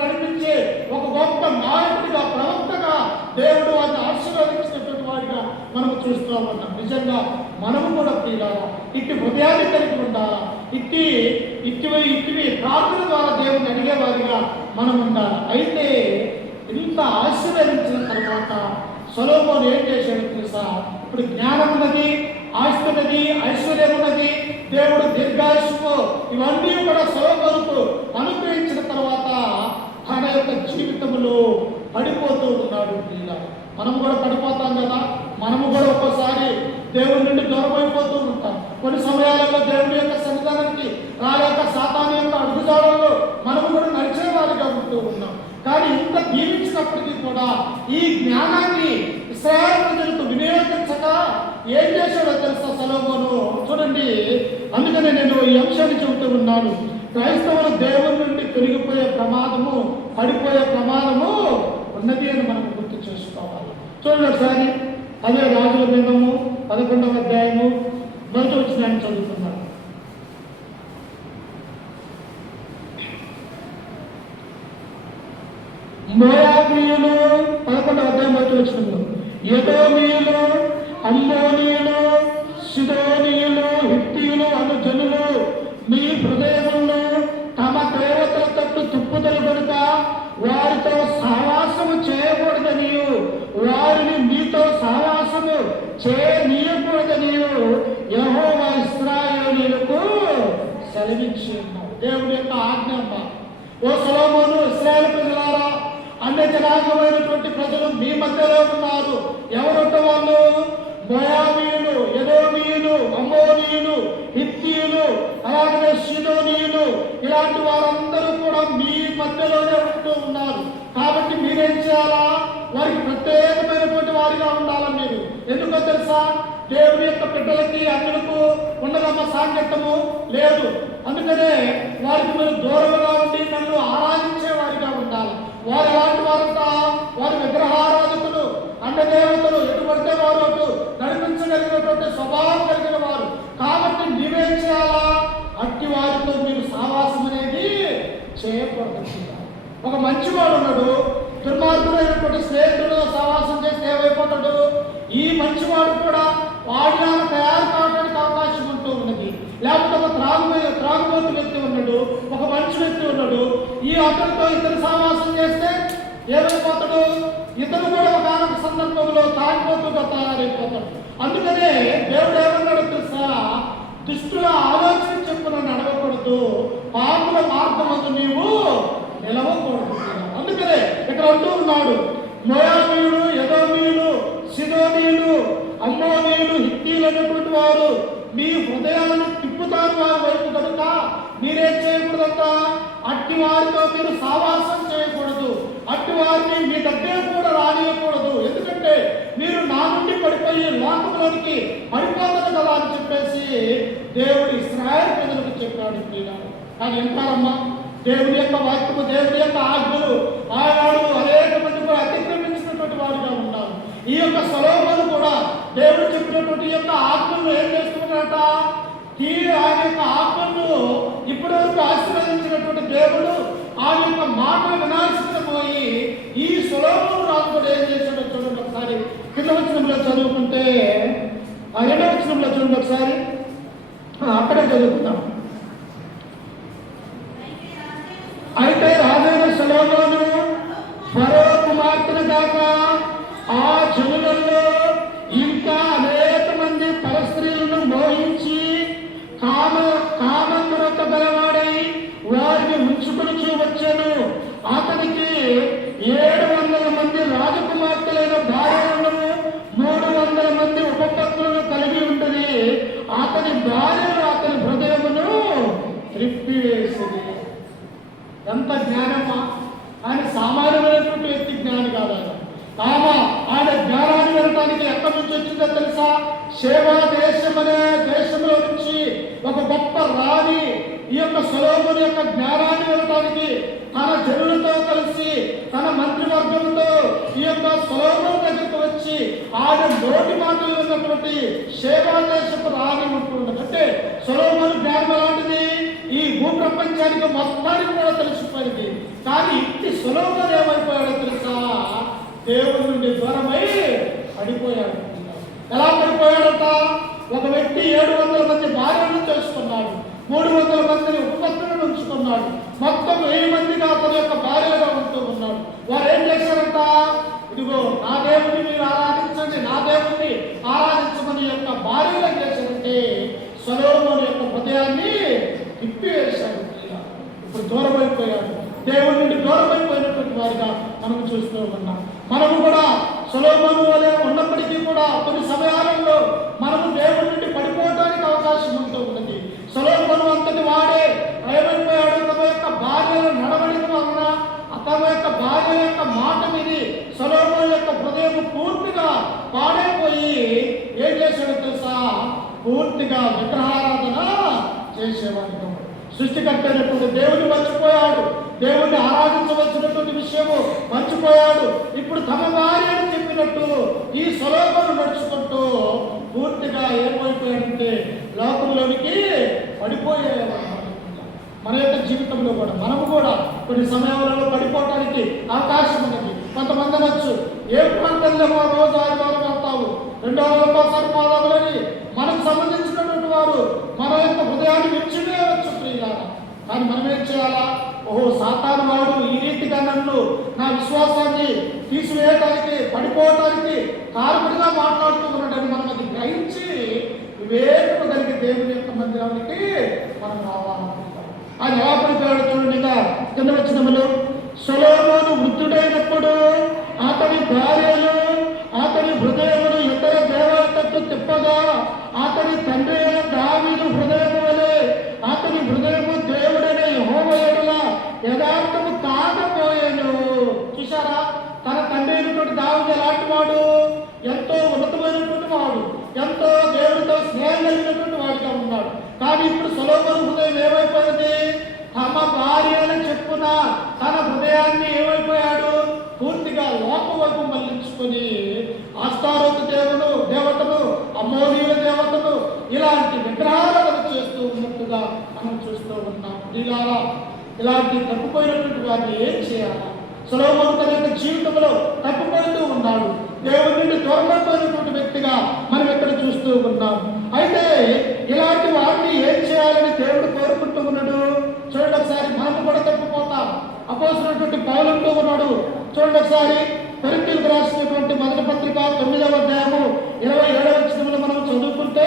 నడిపించే ఒక గొప్ప నాయకుడిగా, ప్రవక్తగా దేవుడు వారిని ఆశీర్వదించినటువంటి వాడిగా మనం చూస్తూ ఉన్నాం. నిజంగా మనము కూడా ప్రియులారా ఇట్టి హృదయాన్ని కలిగి ఉండాలా, ఇట్టివి ప్రార్థన ద్వారా దేవుని అడిగేవారిగా మనం ఉండాలి. అయితే ఇంత ఆశీర్వదించిన తర్వాత సొలొమోను ఏం చేశాడు తెలుసా? ఇప్పుడు జ్ఞానం ఉన్నది, ఆస్తి ఉన్నది, ఐశ్వర్యం ఉన్నది, దేవుడు దీర్ఘాయుష్కు ఇవన్నీ కూడా సొలొమోనుకు అనుగ్రహించిన తర్వాత తన యొక్క జీవితంలో పడిపోతూ ఉన్నాడు. మనం కూడా పడిపోతాం కదా. మనము కూడా ఒక్కోసారి దేవుడి నుండి దూరం అయిపోతూ ఉంటాం. కొన్ని సమయాలలో దేవుడి యొక్క సన్నిధానానికి రాలేక సాతాను యొక్క అడుగుజాడల్లో మనము కూడా నడిచేవారిగా ఉంటూ ఉన్నాం. కానీ ఇంత దీవించినప్పటికీ కూడా ఈ జ్ఞానాన్ని ఇశ్రాయేలు ప్రజలకు వినియోగించక ఏం చేశాడో తెలుసా సొలొమోను? చూడండి, అందుకనే నేను ఈ అంశాన్ని చెబుతూ ఉన్నాను. క్రైస్తవులు దేవుడి నుండి తొలగిపోయే ప్రమాదము, పడిపోయే ప్రమాదము ఉన్నది అని మనం గుర్తు చేసుకోవాలి. చూడండి ఒకసారి అదే రాజుల గ్రంథము 11వ అధ్యాయము 1వ వచనాన్ని చదువుతున్నాను. మోయాబీయులు 11వ అధ్యాయం 1వ వచనంలో ఎదోమీయులు, అమ్మోనీయులు, సిదోనీయులు, హిత్తీయులు అను జనులు మీ హృదయములను తమ దేవతల తట్టు తిప్పుదలు కనుక వారితో సహవాసము చేయకూడదని, వారిని మీతో సహవాసము చేయనీయకూడదని యెహోవా ఇశ్రాయేలీయులకు సెలవించి ఉన్నాడు. దేవుడి యొక్క ఆజ్ఞ. ఓ సొలొమోను, ఇశ్రాయేలు ప్రజలారా, అన్ని జనాంగమైనటువంటి ప్రజలు మీ మధ్యలో ఉన్నారు. ఎవరుంట వాళ్ళు? మోయాబీయులు, ఎదోమీయులు, అమ్మోనీయులు, హిత్తీయులు, అలాగే సీదోనీయులు, ఇలాంటి వారందరూ కూడా మీ మధ్యలోనే ఉంటూ ఉన్నారు. కాబట్టి మీరేం చేయాలా? వారికి ప్రత్యేకమైనటువంటి వారిగా ఉండాలా మీరు. ఎందుకో తెలుసా? దేవుడి యొక్క బిడ్డలకి అన్యులకు ఉండదమ్మ సాంగత్యము లేదు. అందుకనే వారికి మీరు దూరంగా ఉండి నన్ను ఆరాధించే వారిగా ఉండాలి. వారు ఎలాంటి వారంతా? వారి విగ్రహారాధకులు, అన్నదేవతలు, ఎటువంటి వారు అటు నడిపించగలిగినటువంటి స్వభావం కలిగిన వారు. కాబట్టి మీరేం చేయాలా? అట్టి వారితో మీరు సావాసం అనేది చేయకూడదు. ఒక మంచివాడు ఉన్నాడు, దుర్మార్గుడైనటువంటి స్నేహితుడు సహవాసం చేస్తే ఏమైపోతాడు? ఈ మంచివాడు కూడా వాడిలాగా తయారు కావడానికి అవకాశం ఉంటూ ఉన్నది. లేకపోతే ఒక త్రాగుబోతు వ్యక్తి ఉన్నాడు, ఒక మంచి వ్యక్తి ఉన్నాడు. ఈ అతనితో ఇతను సహవాసం చేస్తే ఏమైపోతాడు? ఇతను కూడా ఒక సందర్భంలో తాగిపోతుగా తయారైపోతాడు. అందుకనే దేవుడు ఏమన్నాడు తెలుసా? దుష్టుల ఆలోచన చెప్పున నడవకూడదు, పాపుల మార్గమందు నీవు నిలవకూడదు. అందుకనే ఇక్కడ అంటూ ఉన్నాడు, మోయాబీయులు, ఎదోమీయులు, సిదోనీయులు, అమ్మోనీయులు, హిత్తీయులు అనేటువంటి వారు మీ హృదయాలను తిప్పుతారు వారి వైపు కనుక మీరేం చేయకూడదంట? అట్టి వారితో మీరు సావాసం చేయకూడదు, అట్టి వారిని మీ దగ్గర కూడా రానియకూడదు. ఎందుకంటే మీరు నా నుండి పడిపోయి లోకంలోనికి పడిపోతారు కదా అని చెప్పేసి దేవుడు ఇశ్రాయేలు ప్రజలకు చెప్పాడు. కానీ ఎంతారమ్మా, దేవుడి యొక్క వాక్యము, దేవుడి యొక్క ఆజ్ఞలు ఆనాడు అనేక మంది కూడా అతిక్రమించినటువంటి వారిగా ఉన్నారు. ఈ యొక్క సొలొమోను కూడా దేవుడు చెప్పినటువంటి యొక్క ఆజ్ఞలు ఏం చేస్తున్నారట? ఆయన యొక్క ఆజ్ఞను ఇప్పటి వరకు ఆశీర్వదించినటువంటి దేవుడు ఆ యొక్క మాటలు వినాల్సిన పోయి ఈ సొలొమోను రాజు కూడా ఏం చేశాడో చూడండి ఒకసారి. కింద వచనంలో చదువుకుంటే, 2వ వచనంలో చూడండి ఒకసారి, అక్కడే చదువుకుందాం. అయితే రాజైన సొలొమోను ఫరో కుమార్తెల దాకా ఆ జనులలో ఇంకా అనేక మంది పరస్త్రీలను మోహించి కామమురత గలవాడై వారిని ఉంచుకొని వచ్చాను. అతనికి 700 మంది రాజకుమార్తెలైన భార్యలను, 300 మంది ఉపపత్నులను కలిగి ఉంటుంది. అతని భార్యను అతని హృదయమును త్రిప్పివేసింది. ఎంత జ్ఞానమా! ఆయన సామాన్యమైనటువంటి వ్యక్తి జ్ఞాని కాదు. ఆయన జ్ఞానాన్ని వినటానికి ఎక్కడి నుంచి వచ్చిందో తెలుసా? షేబా దేశం అనే దేశంలో నుంచి ఒక గొప్ప రాణి ఈ యొక్క సొలొమోను యొక్క జ్ఞానాన్ని ఇవ్వడానికి తన జనులతో కలిసి తన మంత్రివర్గంతో ఈ యొక్క సొలొమోను దగ్గరకు వచ్చి ఆయన నోటి మాటలు ఉన్నటువంటి షేబా దేశపు రాణి ఉంటున్నది. అంటే సొలొమోను జ్ఞానం ఎలాంటిది? ఈ భూప్రపంచానికి మొత్తానికి కూడా తెలిసిపోయింది. కానీ ఇంటి సొలొమోను ఏమైపోయాడో తెలుసా? దేవుడి నుండి దూరమై పడిపోయాడు. ఎలా పడిపోయాడట? ఒక వ్యక్తి 700 మంది భార్యలను తెలుసుకున్నాడు, 300 మందిని ఉపపత్తులను ఉంచుకున్నాడు, మొత్తం 1000 మందిగా అతని యొక్క భార్యలుగా ఉంటూ ఉన్నాడు. వారు ఏం చేశారంట? ఇదిగో నా దేవుడిని మీరు ఆరాధించండి, నా దేవుడిని ఆరాధించమని యొక్క భార్యలు చేశారంటే సొలొమోను యొక్క హృదయాన్ని తిప్పివేశాడు. ఇప్పుడు దూరమైపోయాడు, దేవుడి నుండి దూరమైపోయినటువంటి వారిగా మనం చూస్తూ ఉన్నాం. మనము కూడా సొలొమోను వలె ఉన్నప్పటికీ కూడా కొన్ని సమయాలలో మనము దేవుడి నుండి పడిపోవడానికి అవకాశం ఉంటూ ఉన్నది. సొలొమోను అంతటి వాడే ఏమైపోయాడు? తమ యొక్క భార్యల నడవడిక వలన, తమ యొక్క భార్య యొక్క మాట విని సొలొమోను యొక్క హృదయం పూర్తిగా పాడైపోయి ఏం చేశాడో తెలుసా? పూర్తిగా విగ్రహారాధన చేసేవాడు. సృష్టికర్త అయినటువంటి దేవుడిని మర్చిపోయాడు, దేవుడిని ఆరాధించవలసినటువంటి విషయము మర్చిపోయాడు. ఇప్పుడు తమ భార్యను చెప్పినట్టు ఈ సొలొమోను నడుచుకుంటూ పూర్తిగా ఏమైపోయాడంటే లోకంలోనికి పడిపోయేవాడు. మన యొక్క జీవితంలో కూడా మనము కూడా కొన్ని సమయాలలో పడిపోవడానికి అవకాశం ఉన్నది. కొంతమంది అనొచ్చు, ఏ ప్రాంతంలో రోజు ఆదివారం వెళ్తావు, 2 రోజులకోసారి పోదాములని మనకు సంబంధించినటువంటి వారు మన యొక్క హృదయాన్ని విచ్చివేయవచ్చు ప్రియులారా. కానీ మనం ఏం చేయాలా? ఓహో, సాతాను వాడు ఈ రీతిగా నన్ను నా విశ్వాసాన్ని తీసివేయడానికి, పడిపోవటానికి కారకుడిగా మాట్లాడుతూ ఉన్నాడని మనం అది గ్రహించి వివేకము కలిగి దేవుని యొక్క మందిరానికి మనం రావాలనుకుంటాం. ఆయన ఎలా పడిపోయాడు చూడండి. కింద వచనములు, సొలొమోను వృద్ధుడైనప్పుడు అతని భార్యలు అతని హృదయమును ఇతర దేవతలకు తిప్పగా అతని తండ్రి అయిన దావీదు హృదయము వలె అతని హృదయము దేవుడైన యెహోవా యెడల యథార్థము కాకపోయాను. చూశారా? తన తండ్రి అయినటువంటి దావీదు ఎలాంటి వాడు? ఎంతో ఉన్నతమైనటువంటి వాడు, ఎంతో దేవుడితో స్నేహం కలిగినటువంటి వాడిగా ఉన్నాడు. కానీ ఇప్పుడు సొలొమోను హృదయం ఏమైపోయింది? తమ భార్యల చెప్పున తన హృదయాన్ని ఏమైపోయాడు? పూర్తిగా లోక వైపు మళ్లించుకొని ఆస్తారోతు దేవతను, అమ్మోనీయుల దేవతను, ఇలాంటి విగ్రహాలను చేస్తూ ఉన్నట్టుగా మనం చూస్తూ ఉన్నాం. ఇలాంటి తప్పిపోయినటువంటి వారిని ఏం చేయాలా? సొలొమోను తన యొక్క జీవితంలో తప్పిపోతూ ఉన్నాడు, దేవుడి నుండి దూరమైపోయినటువంటి వ్యక్తిగా మనం ఇక్కడ చూస్తూ ఉన్నాం. అయితే ఇలాంటి వారిని ఏం చేయాలని దేవుడు కోరుకుంటూ ఉన్నాడు. చూడండి ఒకసారి, మనము కూడా తప్పిపోతాం. అపోస్తలుడైనటువంటి పౌలు అంటూ ఉన్నాడు. చూడండి ఒకసారి, కొరింథీయులకు రాసినటువంటి మొదటి పత్రిక 9వ అధ్యాయము 27వ వచనంలో మనం చదువుకుంటే,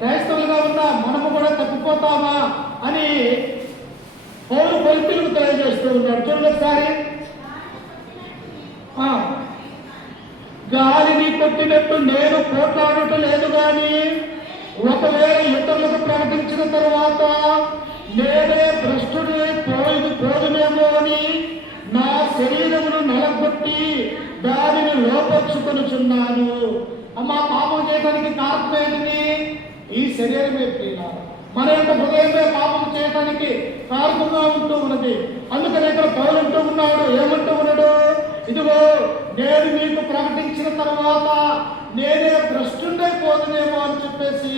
క్రైస్తవులుగా ఉన్న మనము కూడా తప్పిపోతామా అని పౌలు కొరింథీయులకు తెలియజేస్తూ ఉన్నాడు. చూడండి ఒకసారి, గాలిని కొట్టినట్టు నేను పోట్లాడటం లేదు, కానీ ఒకవేళ ఇతరులకు ప్రకటించిన తరువాత నేనే భ్రష్టుడే పోదునేమో అని నా శరీరమును నలగొట్టి దానిని లోపరుచుకొనుచున్నాను. అమ్మా, పాపం చేయడానికి కారణమేంటి? ఈ శరీరమే ప్రియులారా. మన యొక్క హృదయమే పాపం చేయడానికి కారణంగా ఉంటూ ఉన్నది. అందుకని ఇక్కడ పౌలు అంటూ ఉన్నాడు, ఏమంటూ ఉన్నాడు? ఇదిగో, నేను మీకు ప్రకటించిన తర్వాత నేనే భ్రష్టుడైపోదునేమో అని చెప్పేసి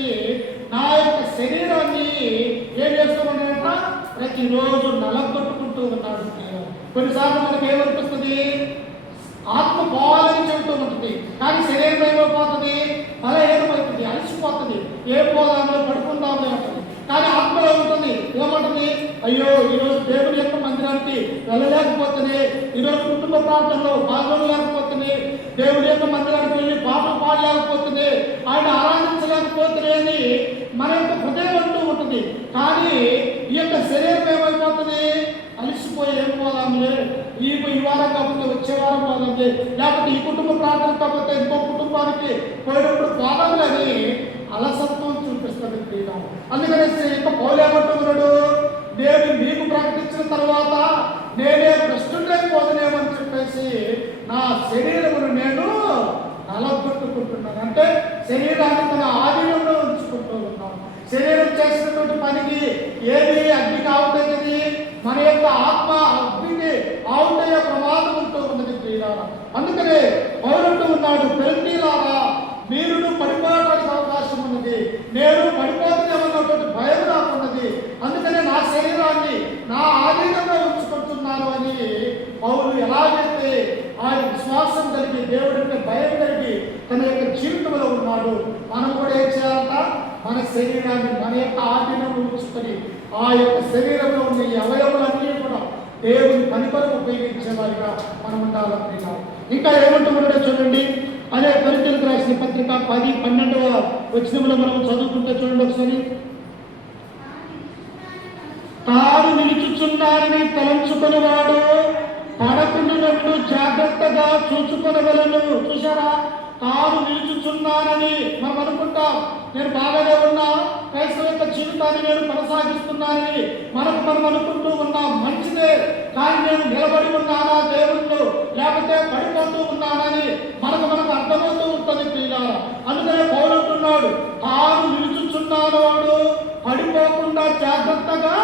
నా యొక్క శరీరాన్ని ఏం చేస్తామన్నట? ప్రతిరోజు నలగొట్టుకుంటూ ఉన్నాడు. కొన్నిసార్లు మనకి ఏమనిపిస్తుంది? ఆత్మ పోవాలని చెబుతూ ఉంటుంది, కానీ శరీరం ఏమైపోతుంది? బలహీనమవుతుంది, అలసిపోతుంది. ఏ పోదాంలో పడుకుందాంలే అంటుంది. కానీ ఆత్మలో ఉంటుంది, ఏమంటుంది? అయ్యో, ఈరోజు దేవుని యొక్క మందిరానికి వెళ్ళలేకపోతేనే, ఈరోజు కుటుంబ ప్రాంతంలో పాల్గొనలేకపోతేనే, దేవుడి యొక్క మందిరానికి వెళ్ళి పాటలు పాడలేకపోతేనే, ఆయన ఆరాధించలేకపోతేనే అని మన యొక్క హృదయం అంటూ ఉంటుంది. కానీ ఈ యొక్క శరీరం ఏమైపోతుంది? అలిసిపోయి ఏం పోదాంలే, ఈ వారం కాకపోతే వచ్చే వారం పోదాంలే, లేకపోతే ఈ కుటుంబ ప్రాంతం కాకపోతే ఇంకో కుటుంబానికి పోయినప్పుడు పోదాంలే అని అలసత్వం చూపిస్తుంది ప్రియుడా. అందుకనేసి ఇక పౌలు ఏమంటున్నాడు? నేను మీకు ప్రకటించిన తర్వాత నేనే భ్రష్టుడైపోదునేమని చెప్పేసి నా శరీరమును నేను నలగొట్టుకుంటున్నాను. అంటే శరీరాన్ని తన ఆధీనంలో ఉంచుకుంటూ ఉన్నాం. శరీరం చేసినటువంటి పనికి ఏది అగ్నికి ఆవుతుంది, మన యొక్క ఆత్మ అగ్నికి ఆవుతయ్యే ప్రమాదం ఉంటూ ఉన్నది ప్రియులారా. అందుకనే పౌరుడు ఉన్నాడు, కొరింథీయులారా మీరును పడిపోవడానికి అవకాశం ఉన్నది, నేను పడిపోతున్నామన్నటువంటి భయం నాకున్నది, అందుకనే నా శరీరాన్ని నా ఆధీనంలో ఉంచుకుంటున్నాను అని పౌరుడు ఎలాగైతే ఆయన విశ్వాసం కలిగి దేవుడికి భయం కలిగి తన యొక్క జీవితంలో ఉన్నాడు, మనం కూడా ఏం చేయాలంట, మన శరీరాన్ని మన యొక్క ఆధీనంలో ఉంచుకొని ఆ యొక్క శరీరంలో ఉన్న ఈ అవయవాలన్నీ కూడా దేవుని పని కొరకు ఉపయోగించేవారిగా మనం ఉండాలనుకున్నాం. ఇంకా ఏమంటున్నాడో చూడండి, అదే కొరింథీయులకు రాసిన పత్రిక 10-12వ వచనంలో మనం చదువుకుంటే చూడండి ఒకసారి. తాను నిలుచుచున్నారని తలంచుకునేవాడు పడకుండానట్లు జాగ్రత్తగా చూసుకొనవలెను. చూసారా, తాను నిలుచుచున్నానని మనం అనుకుంటాం, నేను బాగానే ఉన్నా, క్రైస్తవ యొక్క జీవితాన్ని నేను కొనసాగిస్తున్నానని మనం అనుకుంటూ ఉన్నాం, మంచిదే. కానీ నేను నిలబడి ఉన్నానా దేవుళ్ళు, లేకపోతే పడిపోతూ ఉన్నానని మనకు అర్థమవుతూ ఉంటుంది ప్రియులారా. అందుకనే పౌలు అంటున్నాడు, తాను నిలుచుచున్నాడు వాడు పడిపోకుండా జాగ్రత్తగా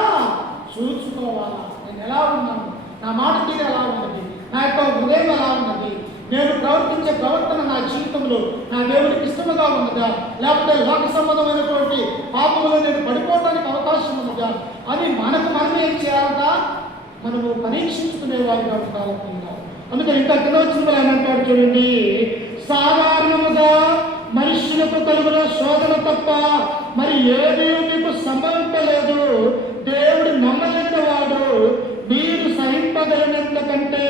చూసుకోవాలా. నేను ఎలా ఉన్నాను, నా మాట తీరు ఎలా ఉన్నది, నా యొక్క హృదయం ఎలా ఉన్నది, నేను ప్రవర్తించే ప్రవర్తన నా జీవితంలో నా దేవుడికి ఇష్టముగా ఉన్నదా, లేకపోతే లోక సంబంధమైనటువంటి పాపంలో నేను పడిపోవడానికి అవకాశం ఉన్నదా అని మనం ఏం చేయాలంట, మనము పరీక్షించుకునే వారిగా ఉండాలనుకుంటున్నాం. అందుకని ఇంకా కింద వచ్చిన ఏమంటాడు చూడండి, సాధారణముగా మనుషులకు కలుగున శోధన తప్ప మరి ఏది మీకు సంభవించలేదు. దేవుడు నమ్మలేని వాడు, మీరు సహింపగలిగినంత కంటే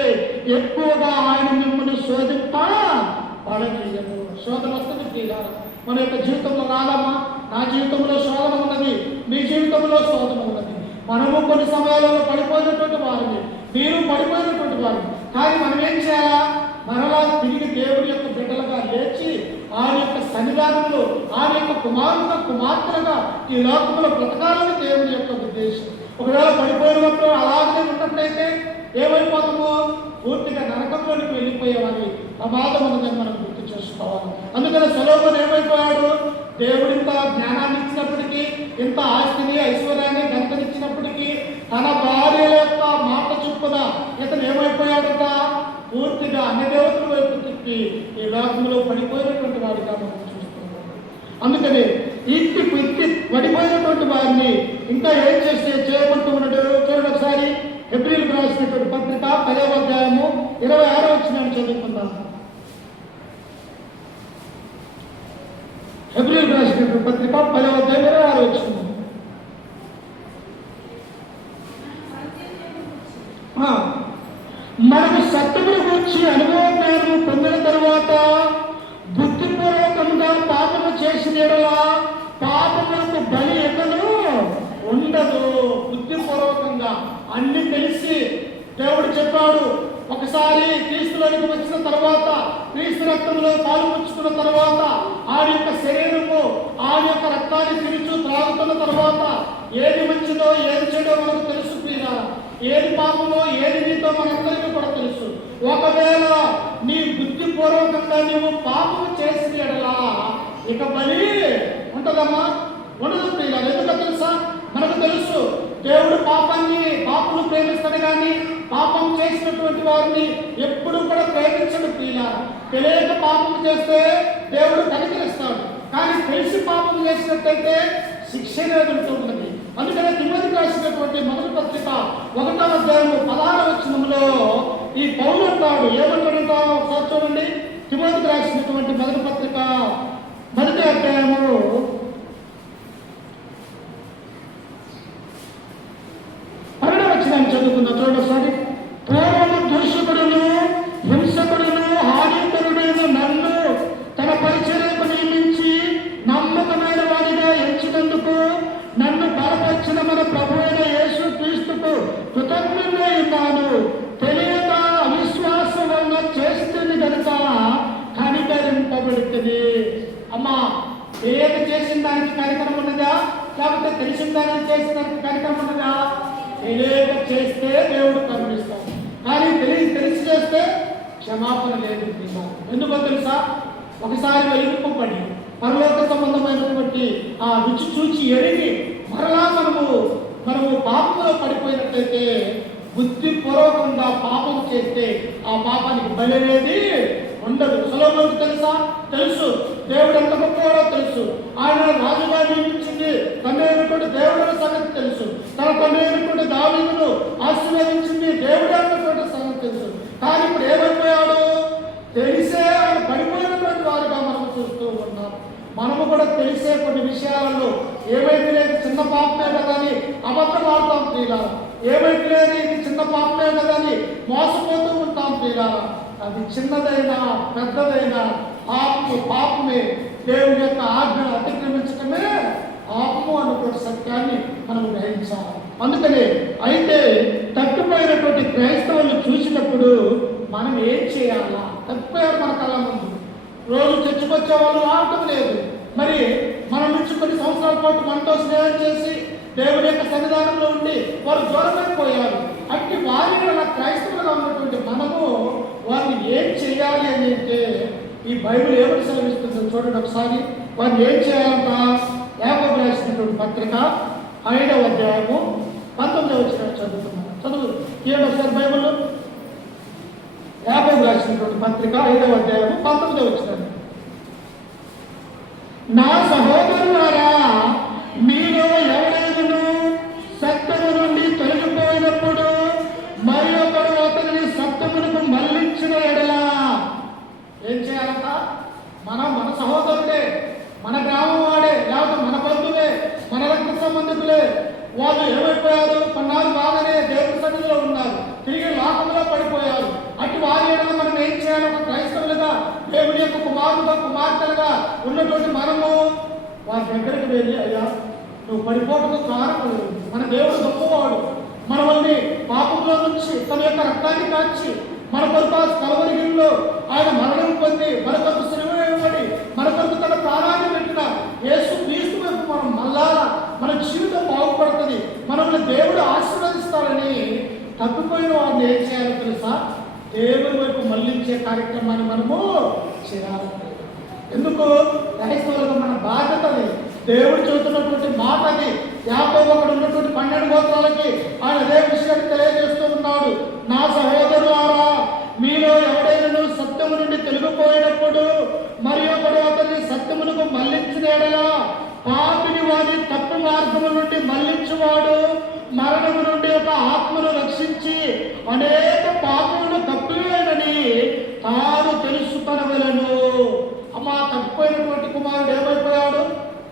ఎక్కువగా ఆయన మిమ్మల్ని శోధింపడలేదు. శోధన వస్తుంది ప్రియులారా, మన యొక్క జీవితంలో రాదమ్మా. నా జీవితంలో శోధన ఉన్నది, మీ జీవితంలో శోధన ఉన్నది. మనము కొన్ని సమయాలలో పడిపోయినటువంటి వారిని, మీరు పడిపోయినటువంటి వారిని. కానీ మనం ఏం చేయాలా, మరలా తిరిగి దేవుడి యొక్క బిడ్డలుగా లేచి ఆయన యొక్క సన్నిధానంలో ఆయన యొక్క కుమార్తెలుగా ఈ లోకంలో బ్రతకాలని దేవుడి యొక్క ఉద్దేశం. ఒకవేళ పడిపోయినప్పుడు అలాగే ఉన్నట్లయితే ఏమైపోతామో, పూర్తిగా నరకంలోనికి వెళ్ళిపోయేవారి ప్రమాదం ఉన్నదని మనం గుర్తు చేసుకోవాలి. అందుకని సొలొమోను ఏమైపోయాడు, దేవుడింత జ్ఞానాన్ని ఇచ్చినప్పటికీ, ఇంత ఆస్తిని ఐశ్వర్యాన్ని గంతనిచ్చినప్పటికీ తన భార్యల యొక్క మాట చొప్పున ఇతను ఏమైపోయాడట, పూర్తిగా అన్ని దేవతల వైపు తిప్పి ఈ లోకంలో పడిపోయినటువంటి వాడిగా మనం చూస్తున్నాం. అందుకని ఇంటి పడిపోయినటువంటి వారిని ఇంకా ఏం చేయబట్టు ఉన్నాడు చూడండి ఒకసారి. హెబ్రీయులకు రాసినటువంటి పత్రిక 10వ అధ్యాయము 26వ వచనాన్ని చదువుకుందాం. హెబ్రీయులకు రాసినటువంటి పత్రిక 10వ అధ్యాయం 26వ వచనం. మనకు సత్యమును గురించి అనుభవం పొందిన తరువాత బుద్ధిపూర్వకంగా పాపము చేసిన యెడల పాపములకు బలి ఎక్కను ఉండదు. బుద్ధిపూర్వకంగా అన్ని తెలిసి దేవుడు చెప్పాడు, ఒకసారి క్రీస్తులోనికి వచ్చిన తర్వాత, క్రీస్తు రక్తంలో పాలు పుచ్చుకున్న తర్వాత, ఆడి యొక్క శరీరము ఆడి యొక్క రక్తాన్ని తిరుచు త్రాగుతున్న తర్వాత ఏది మంచిదో ఏది చెడో మనకు తెలుసు ప్రియులారా. ఏది పాపమో ఏది నీతో మనందరికీ కూడా తెలుసు. ఒకవేళ నీ బుద్ధిపూర్వకంగా నీవు పాపము చేసిన యెడల ఇక బలి ఉంటుందమ్మా, ఉండదు ప్రియులారా. ఎందుకో తెలుసా, మనకు తెలుసు దేవుడు పాపను ప్రేమిస్తాడు, కానీ పాపం చేసినటువంటి వారిని ఎప్పుడు కూడా ప్రేమించడు ప్రియులారా. తెలియక పాపం చేస్తే దేవుడు కనికరిస్తాడు, కానీ తెలిసి పాపం చేసినట్టయితే శిక్ష ఎదురుతూ ఉన్నది. అందుకనే తిమోతికి రాసినటువంటి మొదటి పత్రిక 1వ అధ్యాయము 16వ వచనంలో ఈ పౌలు అంటాడు, ఏమంటాడంట ఒకసారి చూడండి. తిమోతికి రాసినటువంటి మొదటి పత్రిక 1వ అధ్యాయము 12వ వచనాన్ని చదువుకుందాం చూడండి ఒకసారి. పూర్వము దూషకుడును హింసకుడును హానికరుడైన నన్ను తన పరిచర్యకు నియమించి నమ్మకమైన వాడిగా ఎంచినందుకు నన్ను బలపరిచిన మన ప్రభువైన యేసు క్రీస్తుకు కృతజ్ఞుడై ఉన్నాను. తెలియక అవిశ్వాసం వల్ల చేస్తుంది కనుక కనికరింపబడుతుంది. అమ్మా, తెలియక చేసిన దానికి కనికరం ఉన్నదా, లేకపోతే తెలిసిన దానికి చేసిన దానికి కనికరం ఉన్నదా? తెలియక చేస్తే దేవుడు కరుణిస్తాడు, కానీ తెలిసి చేస్తే క్షమాపణ లేదు. ఎందుకో తెలుసా, ఒకసారి వెలుగుపడి పరలోక సంబంధమైనటువంటి ఆ రుచి చూచి ఎరిగి మరలా మనము పాపంలో పడిపోయినట్లయితే బుద్ధిపూర్వకంగా పాపం చేస్తే ఆ పాపానికి బలి అనేది ఉండదు. సొలొమోనుకు తెలుసు దేవుడు ఎంత గొప్పవాడో తెలుసు. ఆయన రాజుగా నియమించింది తండ్రి అయినటువంటి దేవుడి సంగతి తెలుసు. తన తండ్రి అయినటువంటి దావీదును ఆశీర్వదించింది దేవుడు అన్నటువంటి సంగతి తెలుసు. కానీ ఇప్పుడు ఏమైపోయాడు? తెలిసే ఆయన పడిపోయినటువంటి వారుగా మనం చూస్తూ ఉన్నాం. మనము కూడా తెలిసే కొన్ని విషయాలలో ఏమైతే లేదు చిన్న పాపమే కదా అని అబద్ధం ఆడతాం ప్రియులారా. ఏమైతే లేదు ఇది చిన్న పాపమే కదా అని మోసపోతూ ఉంటాం ప్రియులారా. అది చిన్నదైనా పెద్దదైనా పాపమే. దేవుని యొక్క ఆజ్ఞను అతిక్రమించడమే పాపము అన్నటువంటి సత్యాన్ని మనం గ్రహించాలి. అందుకనే అయితే తప్పిపోయినటువంటి క్రైస్తవులు చూసినప్పుడు మనం ఏం చేయాలా? తప్పిపోయారు మన కళ్ళ ముందు, రోజు చర్చకొచ్చే వాళ్ళు రావటం లేదు. మరి మన నుంచి కొన్ని సంవత్సరాల పాటు మనతో స్నేహం చేసి దేవుడి యొక్క సన్నిధానంలో ఉండి వారు దూరమైపోయారు. అట్టి వారిని క్రైస్తవులుగా ఉన్నటువంటి మనము వారిని ఏం చేయాలి అని అంటే ఈ బైబిల్ ఏమని సెలవిస్తుందో చూడండి ఒకసారి. వారిని ఏం చేయాలంట? యాకోబు రాసినటువంటి పత్రిక 5వ అధ్యాయము 19వ వచనం చదువు ఏడు ఒకసారి బైబిల్లో. యాకోబు రాసినటువంటి పత్రిక 5వ అధ్యాయము 19వ వచనం. నా సహోదరులారా, మీలో ఎవరైనా సత్యము నుండి తొలగిపోయినప్పుడు మరి ఒకడు అతనిని సత్యమునకు మళ్ళించిన ఎడల ఏం చేయాలంట? మన సహోదరుడే, మన గ్రామం వాడే, లేకపోతే మన బంధువులే, మన రక్త సంబంధికులే, వాళ్ళు ఏమైపోయారు? కొన్నాళ్ళు బాగానే దేవుడి సన్నిధిలో ఉన్నారు, తిరిగి లోకంలో పడిపోయారు. అటు వారి ఎడల మనం ఏం చేయాలి? ఒక క్రైస్తవులుగా, దేవుడి యొక్క కుమారుడుగా కుమార్తెలుగా ఉన్నటువంటి మనము వారి దగ్గరికి వెళ్ళి, అయ్యా నువ్వు పడిపోవడం కారణం, మన దేవుడు గొప్పవాడు, మనల్ని పాపంలో నుంచి తన యొక్క రక్తాన్ని కాచి మన కొరకు కలవరిగిరిలో ఆయన మరణం పొంది మన కొరకు శ్రమ ఇవ్వబడి మన కొరకు తన ప్రాణాన్ని పెట్టిన యేసు క్రీస్తు వైపు మనం మళ్ళాలా మన జీవితం బాగుపడుతుంది, మనల్ని దేవుడు ఆశీర్వదిస్తాడని తప్పిపోయిన వారిని ఏం చేయాలో తెలుసా? దేవుడి వైపు మళ్ళించే కార్యక్రమాన్ని మనము చేయాలి. ఎందుకు? క్రైస్తవులకు మన బాధ్యతని దేవుడు చెబుతున్నటువంటి మాట అది. యాకోబు అక్కడ ఉన్నటువంటి 12 గోత్రాలకి ఆయన అదే విషయాన్ని తెలియజేస్తూ ఉన్నాడు. నా సహోదరులారా, మీలో ఎవడైనా సత్యము నుండి తొలగిపోయినప్పుడు మరి ఒకడు అతన్ని సత్యమునకు మళ్ళించిన ఎడల పాపిని వారి తప్పు మార్గము నుండి మళ్ళించువాడు మరణము నుండి ఒక ఆత్మను రక్షించి అనేక పాపములు తప్పివేయనని తాను తెలుసుకొనవలెను. అమ్మా, తప్పిపోయినటువంటి కుమారుడు ఏమైపోయాడు?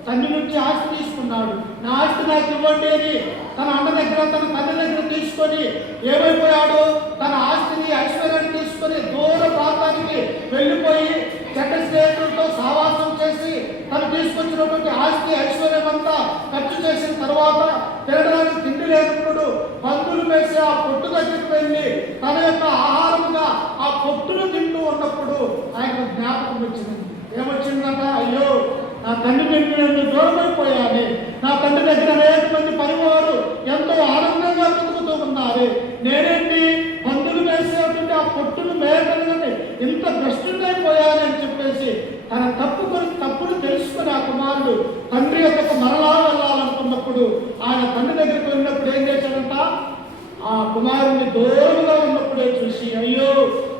తండ్రి నుంచి ఆస్తి తీసుకున్నాడు. నా ఆస్తి నాకు ఇవ్వండి అని తన అన్న దగ్గర తన తండ్రి దగ్గర తీసుకొని ఏమైపోయాడు? తన ఆస్తిని ఐశ్వర్యాన్ని తీసుకొని దూర ప్రాంతానికి వెళ్ళిపోయి చెడ్డ స్నేహితులతో సావాసం చేసి తను తీసుకొచ్చినటువంటి ఆస్తి ఐశ్వర్యం అంతా ఖర్చు చేసిన తర్వాత తినడానికి తిండి లేనప్పుడు బంధువులు వేసి ఆ పొట్టు దగ్గరికి వెళ్ళి తన యొక్క ఆహారంగా ఆ పొట్టును తింటూ ఉన్నప్పుడు ఆయన జ్ఞాపకం వచ్చింది. ఏమొచ్చిందంట? అయ్యో, నా తండ్రి దగ్గర దూరమైపోయాలి, నా తండ్రి దగ్గర అనేక మంది పరివారు ఎంతో ఆనందంగా బతుకుతూ ఉన్నారు, నేనేంటి పందులు వేసేటువంటి ఆ పొట్టును మేరకలని ఇంత భ్రష్టుడైపోయాలి అని చెప్పేసి తన తప్పును తెలుసుకుని ఆ కుమారుడు తండ్రి యొక్క మరలా వెళ్ళాలనుకున్నప్పుడు ఆయన తండ్రి దగ్గరికి వెళ్ళినప్పుడు ఏం చేశాడంట? ఆ కుమారుడిని దూరంగా ఉన్నప్పుడే చూసి, అయ్యో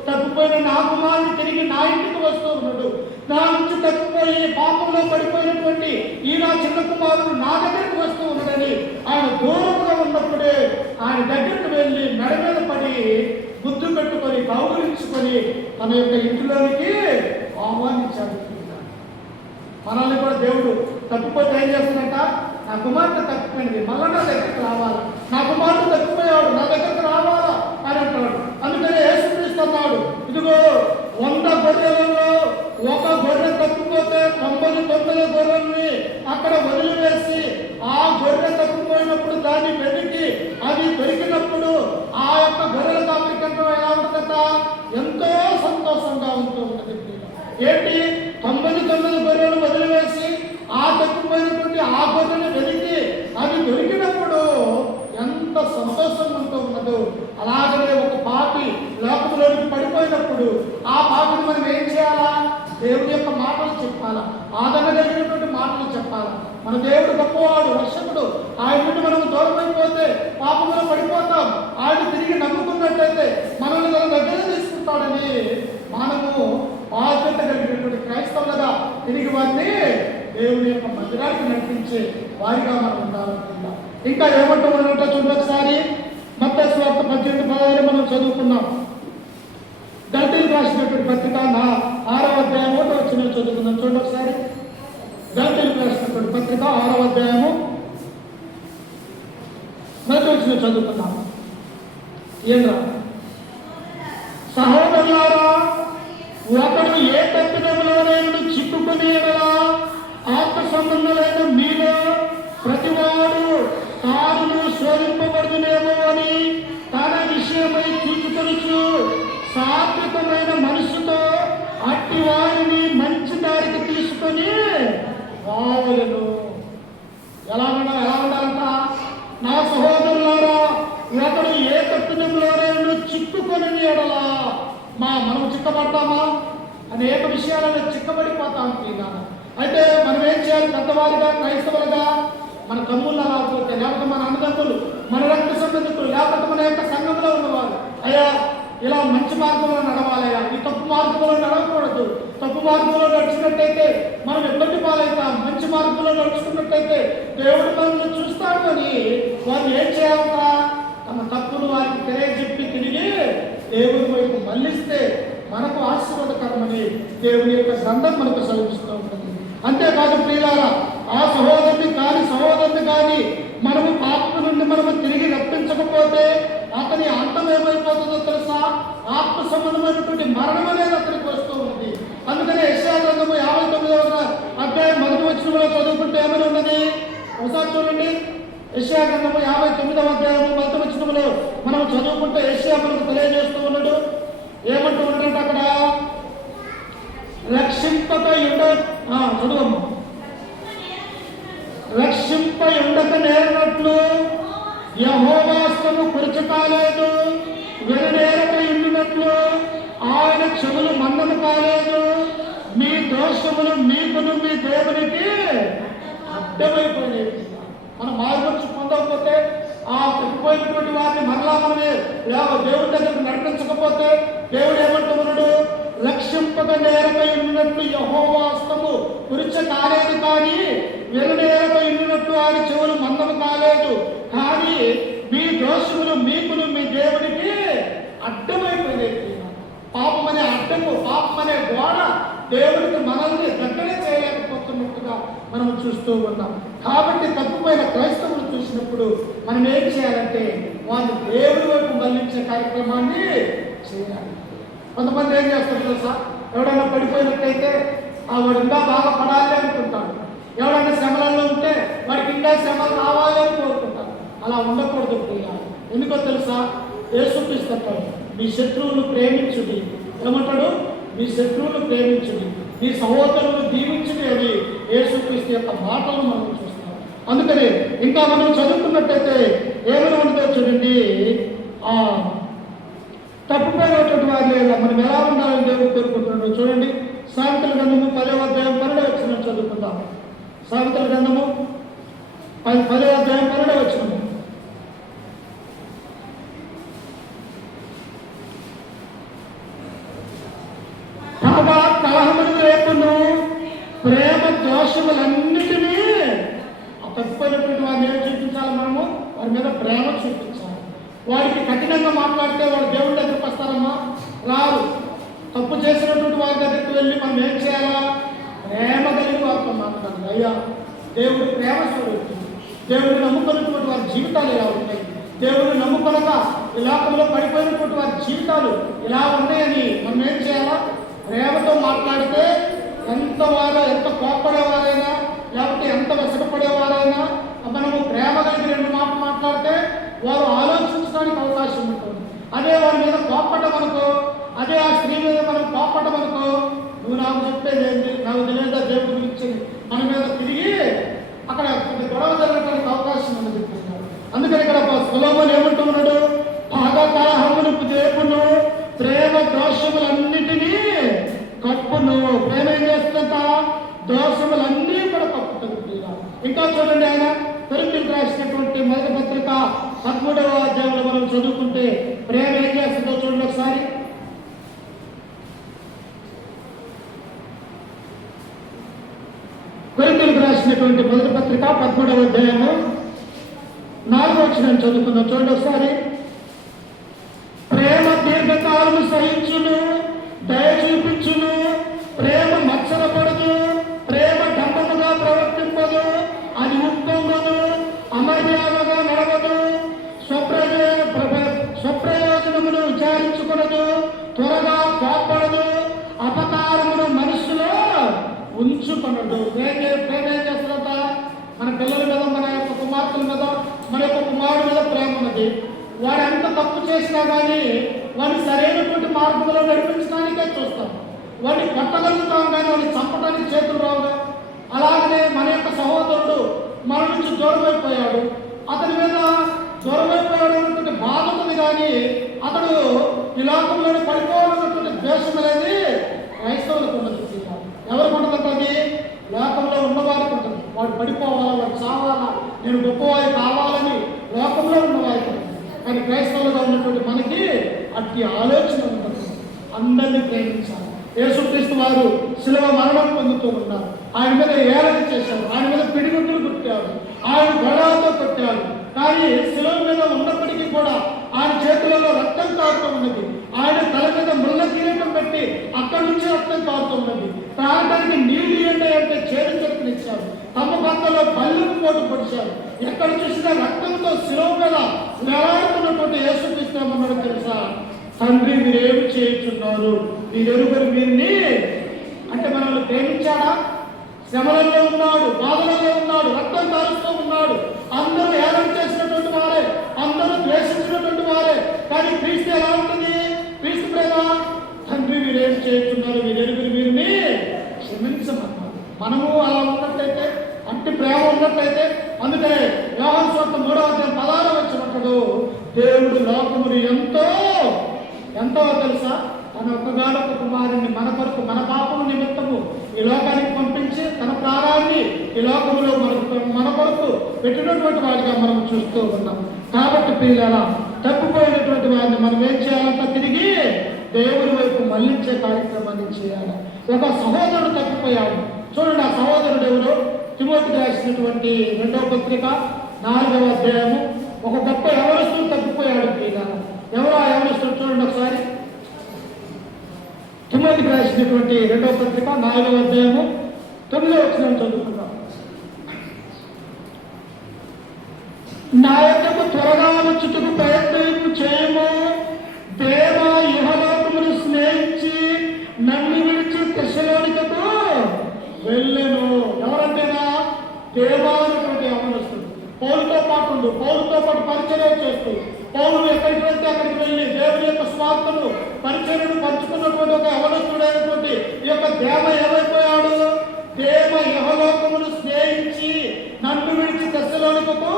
తప్పిపోయిన నా కుమారుడు తిరిగి నా ఇంటికి వస్తూ ఉన్నాడు, నా నుంచి తప్పిపోయి పాపంలో పడిపోయినటువంటి ఈ నా చిన్న కుమారుడు నా దగ్గరికి వస్తూ ఉన్నాడని ఆయన దూరంగా ఉన్నప్పుడే ఆయన దగ్గరికి వెళ్ళి మెడ మీద పడి గుర్తు పెట్టుకొని కౌగులించుకొని తన యొక్క ఇంటిలోనికి ఆహ్వానించాడు. మనల్ని కూడా దేవుడు తప్పిపోతే ఏం చేస్తున్నట్ట? నా కుమార్తె తప్పిపోయింది, మళ్ళా నా దగ్గరికి రావాలి, నా కుమార్తె తప్పిపోయాడు, నా దగ్గరికి రావాలా అని అంటాడు. అందుకనే యేసుక్రీస్తు అన్నాడు, ఇదిగో 100 గొర్రెలలో ఒక గొర్రె తప్పిపోతే 99 గొర్రెల్ని అక్కడ వదిలివేసి ఆ గొర్రె తప్పిపోయినప్పుడు దాన్ని వెతికి అది దొరికినప్పుడు ఆ యొక్క గొర్రెల కాపరికంటే ఎలా ఉంటుందట? ఎంతో సంతోషంగా ఉంటూ ఉంటుంది. ఏంటి? 99 గొర్రెలు వదిలివేసి ఆ తప్పిపోయినటువంటి ఆ గొర్రెను వెతికి అది దొరికినప్పుడు ఎంత సంతోషం ఉంటూ ఉన్నదో, అలాగనే ఒక పాపి లోకంలోకి పడిపోయినప్పుడు ఆ పాపిని మనం ఏం చేయాలా? దేవుడి యొక్క మాటలు చెప్పాలా, ఆదరణ కలిగినటువంటి మాటలు చెప్పాలా. మన దేవుడు గొప్పవాడు, రక్షకుడు. ఆయన నుండి మనం దూరం అయిపోతే పాపంలో పడిపోతాం. ఆయన తిరిగి నమ్ముకున్నట్లయితే మనల్ని తన దగ్గర తీసుకుంటాడని మనము బాధ్యత కలిగినటువంటి క్రైస్తవులుగా తిరిగి వారిని దేవుడి యొక్క మందిరానికి నడిపించే వారిగా మనం ఉండాలనుకుంటాం. ఇంకా ఏమంటూ ఉన్నట్టు చూడండి ఒకసారి. మత్తయి సువార్త 18:16 మనం చదువుకున్నాం. గలతీయులకు రాసినటువంటి పత్రిక 6వ అధ్యాయం 1వ వచనం చదువుకుందాం. చూడండి ఒకసారి. గలతీయులకు రాసినటువంటి పత్రిక 6వ అధ్యాయము 1వ వచనం చదువుకుందాం. ఏంద్రా, సహోదరులారా, ఒకడు ఏ తప్పిదములోనైనా చిక్కుకుని ఆత్మ సంబంధులైన మీలో ప్రతివాడు తాను శోధింపబడునేమో అని తన విషయమై చూచుకొనుచు సాత్వికమైన మనసుతో అట్టి వారిని మంచి దారికి తీసుకొని రావలను. ఎలా ఉండాలంట? నా సహోదరులారా, ఒకడు ఏ తప్పిదంలోనైనా చిక్కుకొని ఎడలా. మనం చిక్కబడతామా? అనేక విషయాలలో చిక్కబడిపోతాం. అయితే మనం ఏం చేయాలి? పెద్దవారిగా, క్రైస్తవులుగా, మన తమ్ముళ్ళు రాకపోతే, లేకపోతే మన అన్నదమ్ములు, మన రక్త సంబంధికులు, లేకపోతే మన యొక్క సంఘంలో ఉన్నవారు, అయ్యా ఇలా మంచి మార్గంలో నడవాలయ్యా, ఈ తప్పు మార్గంలో నడవకూడదు. తప్పు మార్గంలో నడిచినట్టయితే మనం ఇబ్బంది పాలవుతాం. మంచి మార్గంలో నడుచుకున్నట్టయితే దేవుడు మనల్ని చూస్తాడు అని వారు ఏం చేయాలంట? తమ తప్పును వారికి తెలియజెప్పి తిరిగి దేవుని వైపు మళ్ళిస్తే మనకు ఆశీర్వాదకరమని దేవుని యొక్క గ్రంథం మనకు సెలవిస్తూ ఉంటుంది. అంతేకాదు ప్రియులారా, ఆ సహోదరుని కానీ మనము పాపం నుండి మనము తిరిగి రప్పించకపోతే అతని అంతం ఏమైపోతుందో తెలుసా? ఆత్మ సంబంధమైనటువంటి మరణం అనేది అతనికి వస్తూ ఉంది. అందుకనే యెషయా గ్రంథము 59వ అధ్యాయం 1వ వచనంలో చదువుకుంటే ఏమని ఉన్నది? ఒకసారి చూడండి. యెషయా గ్రంథము 59వ అధ్యాయం 1వ వచనంలో మనం చదువుకుంటే యెషయా మనకు తెలియజేస్తూ ఉన్నాడు. ఏమంటూ ఉన్నాడంటే అక్కడ రక్షింపక చదువమ్మా. రక్షింప ఉండక నేరినట్లు యెహోవా హస్తము కురుచ కాలేదు, విననేరక ఉండినట్లు ఆయన చెవులు మందము కాలేదు. మీ దోషములు మీకును మీ దేవునికి అడ్డమైపోయినాయి. మనం మార్గం పొందకపోతే, ఆ తప్పిపోయినటువంటి వారిని మరలా మనమే దేవుడి దగ్గరకు నడిపించకపోతే దేవుడు ఏమంటున్నాడు? రక్షింపక నేరపై ఉండినట్లు యెహోవా హస్తము కురుచ కాలేదు, కానీ విననేరపై ఉండినట్లు ఆయన చెవులు మందము కాలేదు. కానీ మీ దోషములు మీకును మీ దేవుడికి అడ్డమైపోయినాయి. పాపం అనే అడ్డము, పాపం అనే గోడ దేవుడికి మనల్ని దగ్గర చేయలేకపోతున్నట్టుగా మనం చూస్తూ ఉన్నాం. కాబట్టి తప్పిపోయిన క్రైస్తవులు చూసినప్పుడు మనం ఏం చేయాలంటే వారిని దేవుడి వైపు మళ్ళించే కార్యక్రమాన్ని చేయాలి. కొంతమంది ఏం చేస్తారు తెలుసా? ఎవడైనా పడిపోయినట్టయితే వాడు ఇంకా బాగా పడాలి అనుకుంటాడు. ఎవడైనా శ్రమలలో ఉంటే వాడికి ఇంకా శ్రమలు రావాలి అని కోరుకుంటారు. అలా ఉండకూడదు ప్రియ. ఎందుకో తెలుసా? యేసుక్రీస్తు అంటాడు, మీ శత్రువులు ప్రేమించుడి. ఏమంటాడు? మీ శత్రువులు ప్రేమించుడి, మీ సహోదరులు దీవించుడి అని యేసుక్రీస్తు యొక్క మాటలు మనం చూస్తాం. అందుకని ఇంకా మనం చదువుకున్నట్టయితే ఏమైనా ఉంటుందో చూడండి. తప్పిపోయినటువంటి వారి మనం ఎలా ఉండాలని దేవుడు కోరుకుంటున్నాడు. చూడండి, సామెతల గ్రంథము 10వ అధ్యాయం 12వ వచనం చదువుకుందాం. సామెతల గ్రంథము 10వ అధ్యాయం 12వ వచనం. కాగా కలహమును రేపును ప్రేమ దోషములన్నిటినీ, తప్పిపోయినటువంటి వారిని ఏం చూపించాలి? మనము వారి మీద ప్రేమ చూపించాలి. వారికి కఠినంగా మాట్లాడితే వాడు దేవుడి దగ్గరికి వస్తారమ్మా? రారు. తప్పు చేసినటువంటి వారి దగ్గరికి వెళ్ళి మనం ఏం చేయాలా? ప్రేమ కలిగి వారితో మాట్లాడాలి. అయ్యా, దేవుడు ప్రేమ స్వరూపుడు. దేవుడిని నమ్ముకున్నటువంటి వారి జీవితాలు ఇలా ఉన్నాయి. దేవుడిని నమ్ముకొనక ఈ లోకంలో పడిపోయినటువంటి వారి జీవితాలు ఇలా ఉన్నాయని మనం ఏం చేయాలా? ప్రేమతో మాట్లాడితే ఎంత కోప్పడేవారైనా, లేకపోతే ఎంత విసగపడేవారైనా మనము ప్రేమ కలిగి 2 మాటలు మాట్లాడితే వారు ఆలోచించడానికి అవకాశం ఉంటుంది. అదే వారి మీద కోప్పడమనుకో, అదే ఆ స్త్రీ మీద మనం కోప్పడమనుకో, నువ్వు నాకు చెప్పేది ఏంటి, నాకు తెలియదా దేవుడి గురించి, మన మీద తిరిగి అక్కడ గొడవ జరగడానికి అవకాశం ఉంది. అందుకని ఇక్కడ సొలొమోను ఏమంటున్నాడు? కలహమును రేపును ప్రేమ దోషములన్నిటినీ కప్పును. ప్రేమ 11వ అధ్యాయము 4వ వచనం చదువుకుందాం. చూడండి ఒకసారి. ప్రేమ దీర్ఘకాలము సహించును, దయ చూపించును, ప్రేమ మత్సరపడదు, ప్రేమ డంబముగా ప్రవర్తింపదు, అది ఉప్పొంగదు, అమర్యాదగా నడవదు, స్వప్రయోజనమును విచారించుకునదు, త్వరగా కోపడదు, అపకారమును మనస్సులో ఉంచుకొనదు. ప్రేమ ఏం చేస్తున్నట? మన పిల్లల మీద, మన యొక్క కుమార్తెల మీద, మన యొక్క కుమారుడి మీద ప్రేమ ఉన్నది. వాడు ఎంత తప్పు చేసినా కానీ వాడిని సరైనటువంటి మార్గంలో నడిపించడానికే చూస్తాం. వాడిని కొట్టగలుగుతాం కానీ వాడిని చంపడానికి చేతులు రావు. అలాగనే మన యొక్క సహోదరుడు మన నుంచి దూరమైపోయాడు, అతని మీద దూరమైపోయాడు అన్నటువంటి బాధ ఉంది. కానీ అతడు ఈ లోకంలోనే పడిపోవాలన్నటువంటి ద్వేషం అనేది క్రైస్తవులకు ఉన్నది. ఎవరికి ఉంటుందంటే అది లోకంలో ఉన్నవారికి ఉంటుంది. వాడు పడిపోవాలా, వాడు చావాలా, నేను గొప్పవారి కావాలని లోకంలో ఉన్నవారికి ఉంటుంది. కానీ క్రైస్తవులుగా ఉన్నటువంటి మనకి అట్టి ఆలోచన ఉంటుంది. అందరినీ ప్రేమించాలి. యేసుక్రీస్తు వారు శిలువ మరణం పొందుతూ ఉన్నారు. ఆయన మీద ఏలన చేశారు, ఆయన మీద పిడిగుడ్డులు కొట్టారు, ఆయన గొడవలతో కొట్టారు. కానీ శిలువ మీద ఉన్నప్పటికీ కూడా ఆయన చేతులలో రక్తం కారుతూ ఉన్నది. ఆయన తల మీద ముళ్ళ కిరీటం పెట్టి అక్కడి నుంచి రక్తం కారుతూ ఉన్నది. తాగడానికి నీళ్లు ఇవ్వండి అంటే చేదు చెట్టునిచ్చారు. తమ భర్తలో బల్లుకు పోటు పొడిచారు. ఎక్కడ చూసినా రక్తంతో శిలువ మీద వేలాడుతున్నటువంటి యేసుక్రీస్తు ఏమన్నాడు తెలుసా? తండ్రి మీరేమి చేయుచున్నారు, మీరెరుగరు వీరిని. అంటే మనల్ని ప్రేమించాడా? శ్రమలలో ఉన్నాడు, బాధలలో ఉన్నాడు, రక్తం కారుస్తూ ఉన్నాడు. అందరూ ఏలం చేసినటువంటి వారే, అందరూ ద్వేషించినటువంటి వారే. కానీ క్రీస్తు ఎలా ఉంటుంది? క్రీస్తు ప్రేమ, తండ్రి మీరేం చేస్తున్నారు, మీరెరుగురు వీరిని క్షమించమన్నారు. మనము అలా ఉన్నట్లయితే, అంటే ప్రేమ ఉన్నట్లయితే, అందుకనే యోహాను సువార్త 3వ అధ్యాయం 16వ వచనం, దేవుడు లోకమును ఎంతో తెలుసా, తన ఒక్కగానొక్క కుమారుని మన కొరకు, మన పాపము నిమిత్తము ఈ లోకానికి పంపించి తన ప్రాణాన్ని ఈ లోకంలో మన కొరకు పెట్టినటువంటి వాడిగా మనం చూస్తూ ఉన్నాం. కాబట్టి పిల్లల తప్పిపోయినటువంటి వారిని మనం ఏం చేయాలంటే తిరిగి దేవుడి వైపు మళ్లించే కార్యక్రమాన్ని చేయాలి. ఒక సహోదరుడు తప్పిపోయాడు. చూడండి, ఆ సహోదరుడు ఎవరు? తిమోతికి రాసినటువంటి 2వ పత్రిక 4వ అధ్యాయము. ఒక గొప్ప యవనస్తుడు తప్పిపోయాడు. పిల్లల ఎవరు ఆ యవనస్తుడు? చూడండి ఒకసారి. తిమోతికి రాసినటువంటి 2వ పత్రిక 4వ అధ్యాయము 9వ వచనం చదువుకుందాం. నా యొక్కకు త్వరగా వచ్చుటకు ప్రయత్నం చేయము, దేవ ఇహలోకమును స్నేహించి నన్ను విడిచి తెస్సలోనికకు వెళ్ళెను. ఎవరంటేనా? దేవాలటువంటి యవనస్తుడు. పౌలుతో పాటు ఉండు, పౌలుతో పాటు పరిచయం చేస్తూ, పౌలు ఎక్కడికి వెళ్తే అక్కడికి వెళ్ళి దేవుని యొక్క స్వార్థను, పరిచయను పంచుకున్నటువంటి ఒక యవనస్తుడైనటువంటి ఈ యొక్క దేవ ఏమైపోయాడు? దేవ యహలోకమును స్నేహించి నన్ను విడిచి తెస్సలోనికకు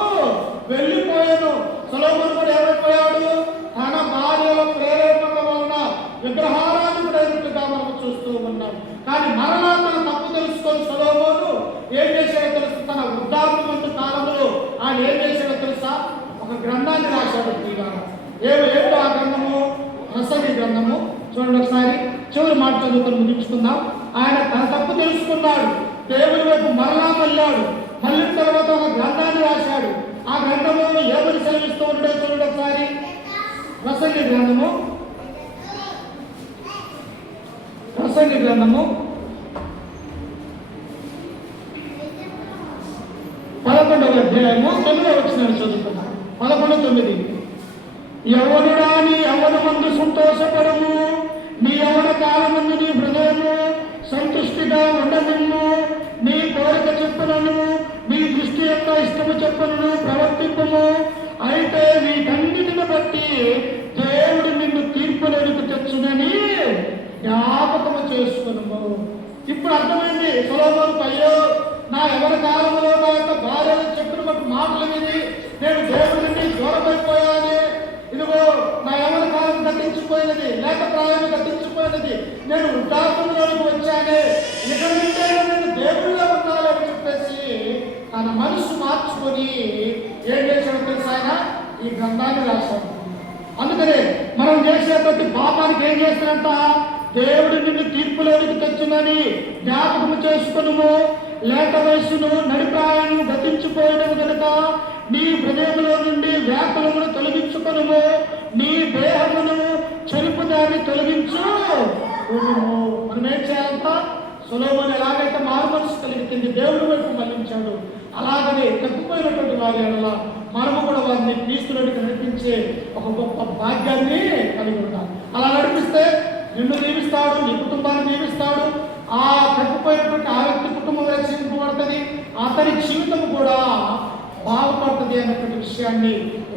వెళ్ళిపోయాను. సొలొమోను కూడా ఏమైపోయాడు? తన భార్యల ప్రేరేపణ వలన విగ్రహారాధకుడైనట్టుగా మనం చూస్తూ ఉన్నాం. కానీ మరలా తన తప్పు తెలుసుకొని సొలొమోను ఏం చేశాడో తెలుసు? తన వృద్ధాప్యమందు కాలంలో ఆయన ఏం చేశాడో తెలుసా? ఒక గ్రంథాన్ని రాశాడు. ఏమిటో ఆ గ్రంథము? ప్రసంగి గ్రంథము. చూడండి ఒకసారి, చివరి మాట చదువుకొని ముగించుకుందాం. ఆయన తన తప్పు తెలుసుకున్నాడు, దేవుని వైపు మరలా మళ్ళాడు. మళ్ళిన తర్వాత ఒక గ్రంథాన్ని రాశాడు. ఆ గ్రంథము ఏమని సెలవిస్తూ ఉండో చూడండి ఒకసారి. ప్రసంగి గ్రంథము 11వ అధ్యాయము 9వ వచనం చదువుకున్నాం. 11:9. యవ్వనుడా, నీ యవ్వనమందు సంతోషపడము, నీ యవ్వన కాలమందు నీ హృదయము సంతుష్టిగా ఉండనిమ్ము, నీ కోరిక చెప్పులను, నీ దృష్టి యొక్క ఇష్టము చెప్పులను ప్రవర్తింపము. అయితే వీటన్నిటిని బట్టి దేవుడు నిన్ను తీర్పులోనికి తెచ్చునని జ్ఞాపకము చేసుకును. ఇప్పుడు అర్థమైంది సొలొమోనుకు, అయ్యో నా ఎవరి కాలంలో నా యొక్క భార్యను చెప్పిన బట్టి మాటలు విని నేను దేవుడి నుండి దూరమైపోయాను. ఇదిగో నా ఎవరి కాలం గతించిపోయినది, లేక ప్రాయం గతించిపోయినది, నేను వృద్ధాప్యంలోకి వచ్చానే, ఇక్కడ నుండే నేను దేవుడిగా ఉండాలని చెప్పేసి తన మనసు మార్చుకొని ఏం చేశాడో తెలుసా? ఆయన ఈ గ్రంథాన్ని రాశాడు. అందుకనే మనం చేసే ప్రతి పాపానికి ఏం చేస్తాడంట? దేవుడి నిన్ను తీర్పులోనికి తెచ్చునని జ్ఞాపకము చేసుకును. లేత వయసును నడిపాయను గతించిపోయడం కనుక నీ హృదయంలో నుండి వ్యాకులమును తొలగించుకొనుము, నీ దేహమును చెరుపు దాన్ని తొలగించు. మనం ఏం చేయాలంట? సొలొమోను ఎలాగైతే మారు మనసు కలిగింది, దేవుడి వైపు మళ్లించాడు, అలాగనే తప్పిపోయినటువంటి వారి అలా మనము కూడా వారిని క్రీస్తులోనికి నడిపించే ఒక గొప్ప భాగ్యాన్ని కలిగి ఉండాలి. అలా నడిపిస్తే నిన్ను దీవిస్తాడు, నీ కుటుంబాన్ని దీవిస్తాడు. ఆ తప్పిపోయినటువంటి ఆ వ్యక్తి కుటుంబం రక్షింపబడుతుంది, అతని జీవితం కూడా బాగుపడుతుంది అన్నటువంటి విషయాన్ని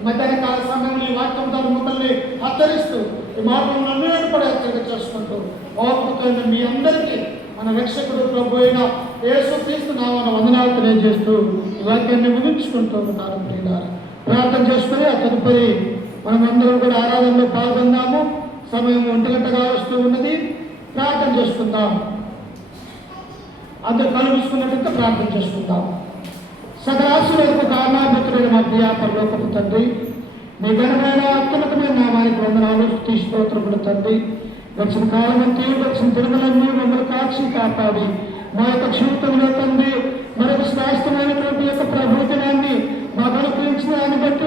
మధ్యాహ్న కాల సమయంలో ఈ వాక్యం ద్వారా మిమ్మల్ని హెచ్చరిస్తూ ఈ మాటలు నన్ను కూడా హెచ్చరిక చేసుకుంటూ బాగుపడుతుంది. మీ అందరికీ మన రక్షకుడు ప్రభు అయిన యేసుక్రీస్తు నామమున వందనాలు తెలియజేస్తూ ఈ వాక్యాన్ని ముగించుకుంటూ ఉన్నారు. ప్రియులారా, ప్రార్థన చేసుకుని ఆ తదుపరి మనమందరం కూడా ఆరాధనలో పాల్గొందాము. సమయం 1 గంటగా వస్తూ ఉన్నది. ప్రార్థన చేసుకుందాం. అందరూ కళ్ళు మూసుకున్నట్లయితే ప్రార్థన చేసుకుందాం. సకలాశీలకు కారణాభూతుడైన మా ప్రియ పరలోకపు తండ్రి, మీ ఘనమైన అత్యున్నతమైన నామానికి వందనాలు, స్తుతి స్తోత్రములు తండ్రి. గడిచిన కాలం అంతా గడిచిన దినములన్నీ మమ్మల్ని కాచి కాపాడి మా యొక్క జీవితంలో తండ్రి మరొక శ్రేష్టమైనటువంటి యొక్క ప్రభుత్వాన్ని మాకు అనుగ్రహించిన దాన్ని బట్టి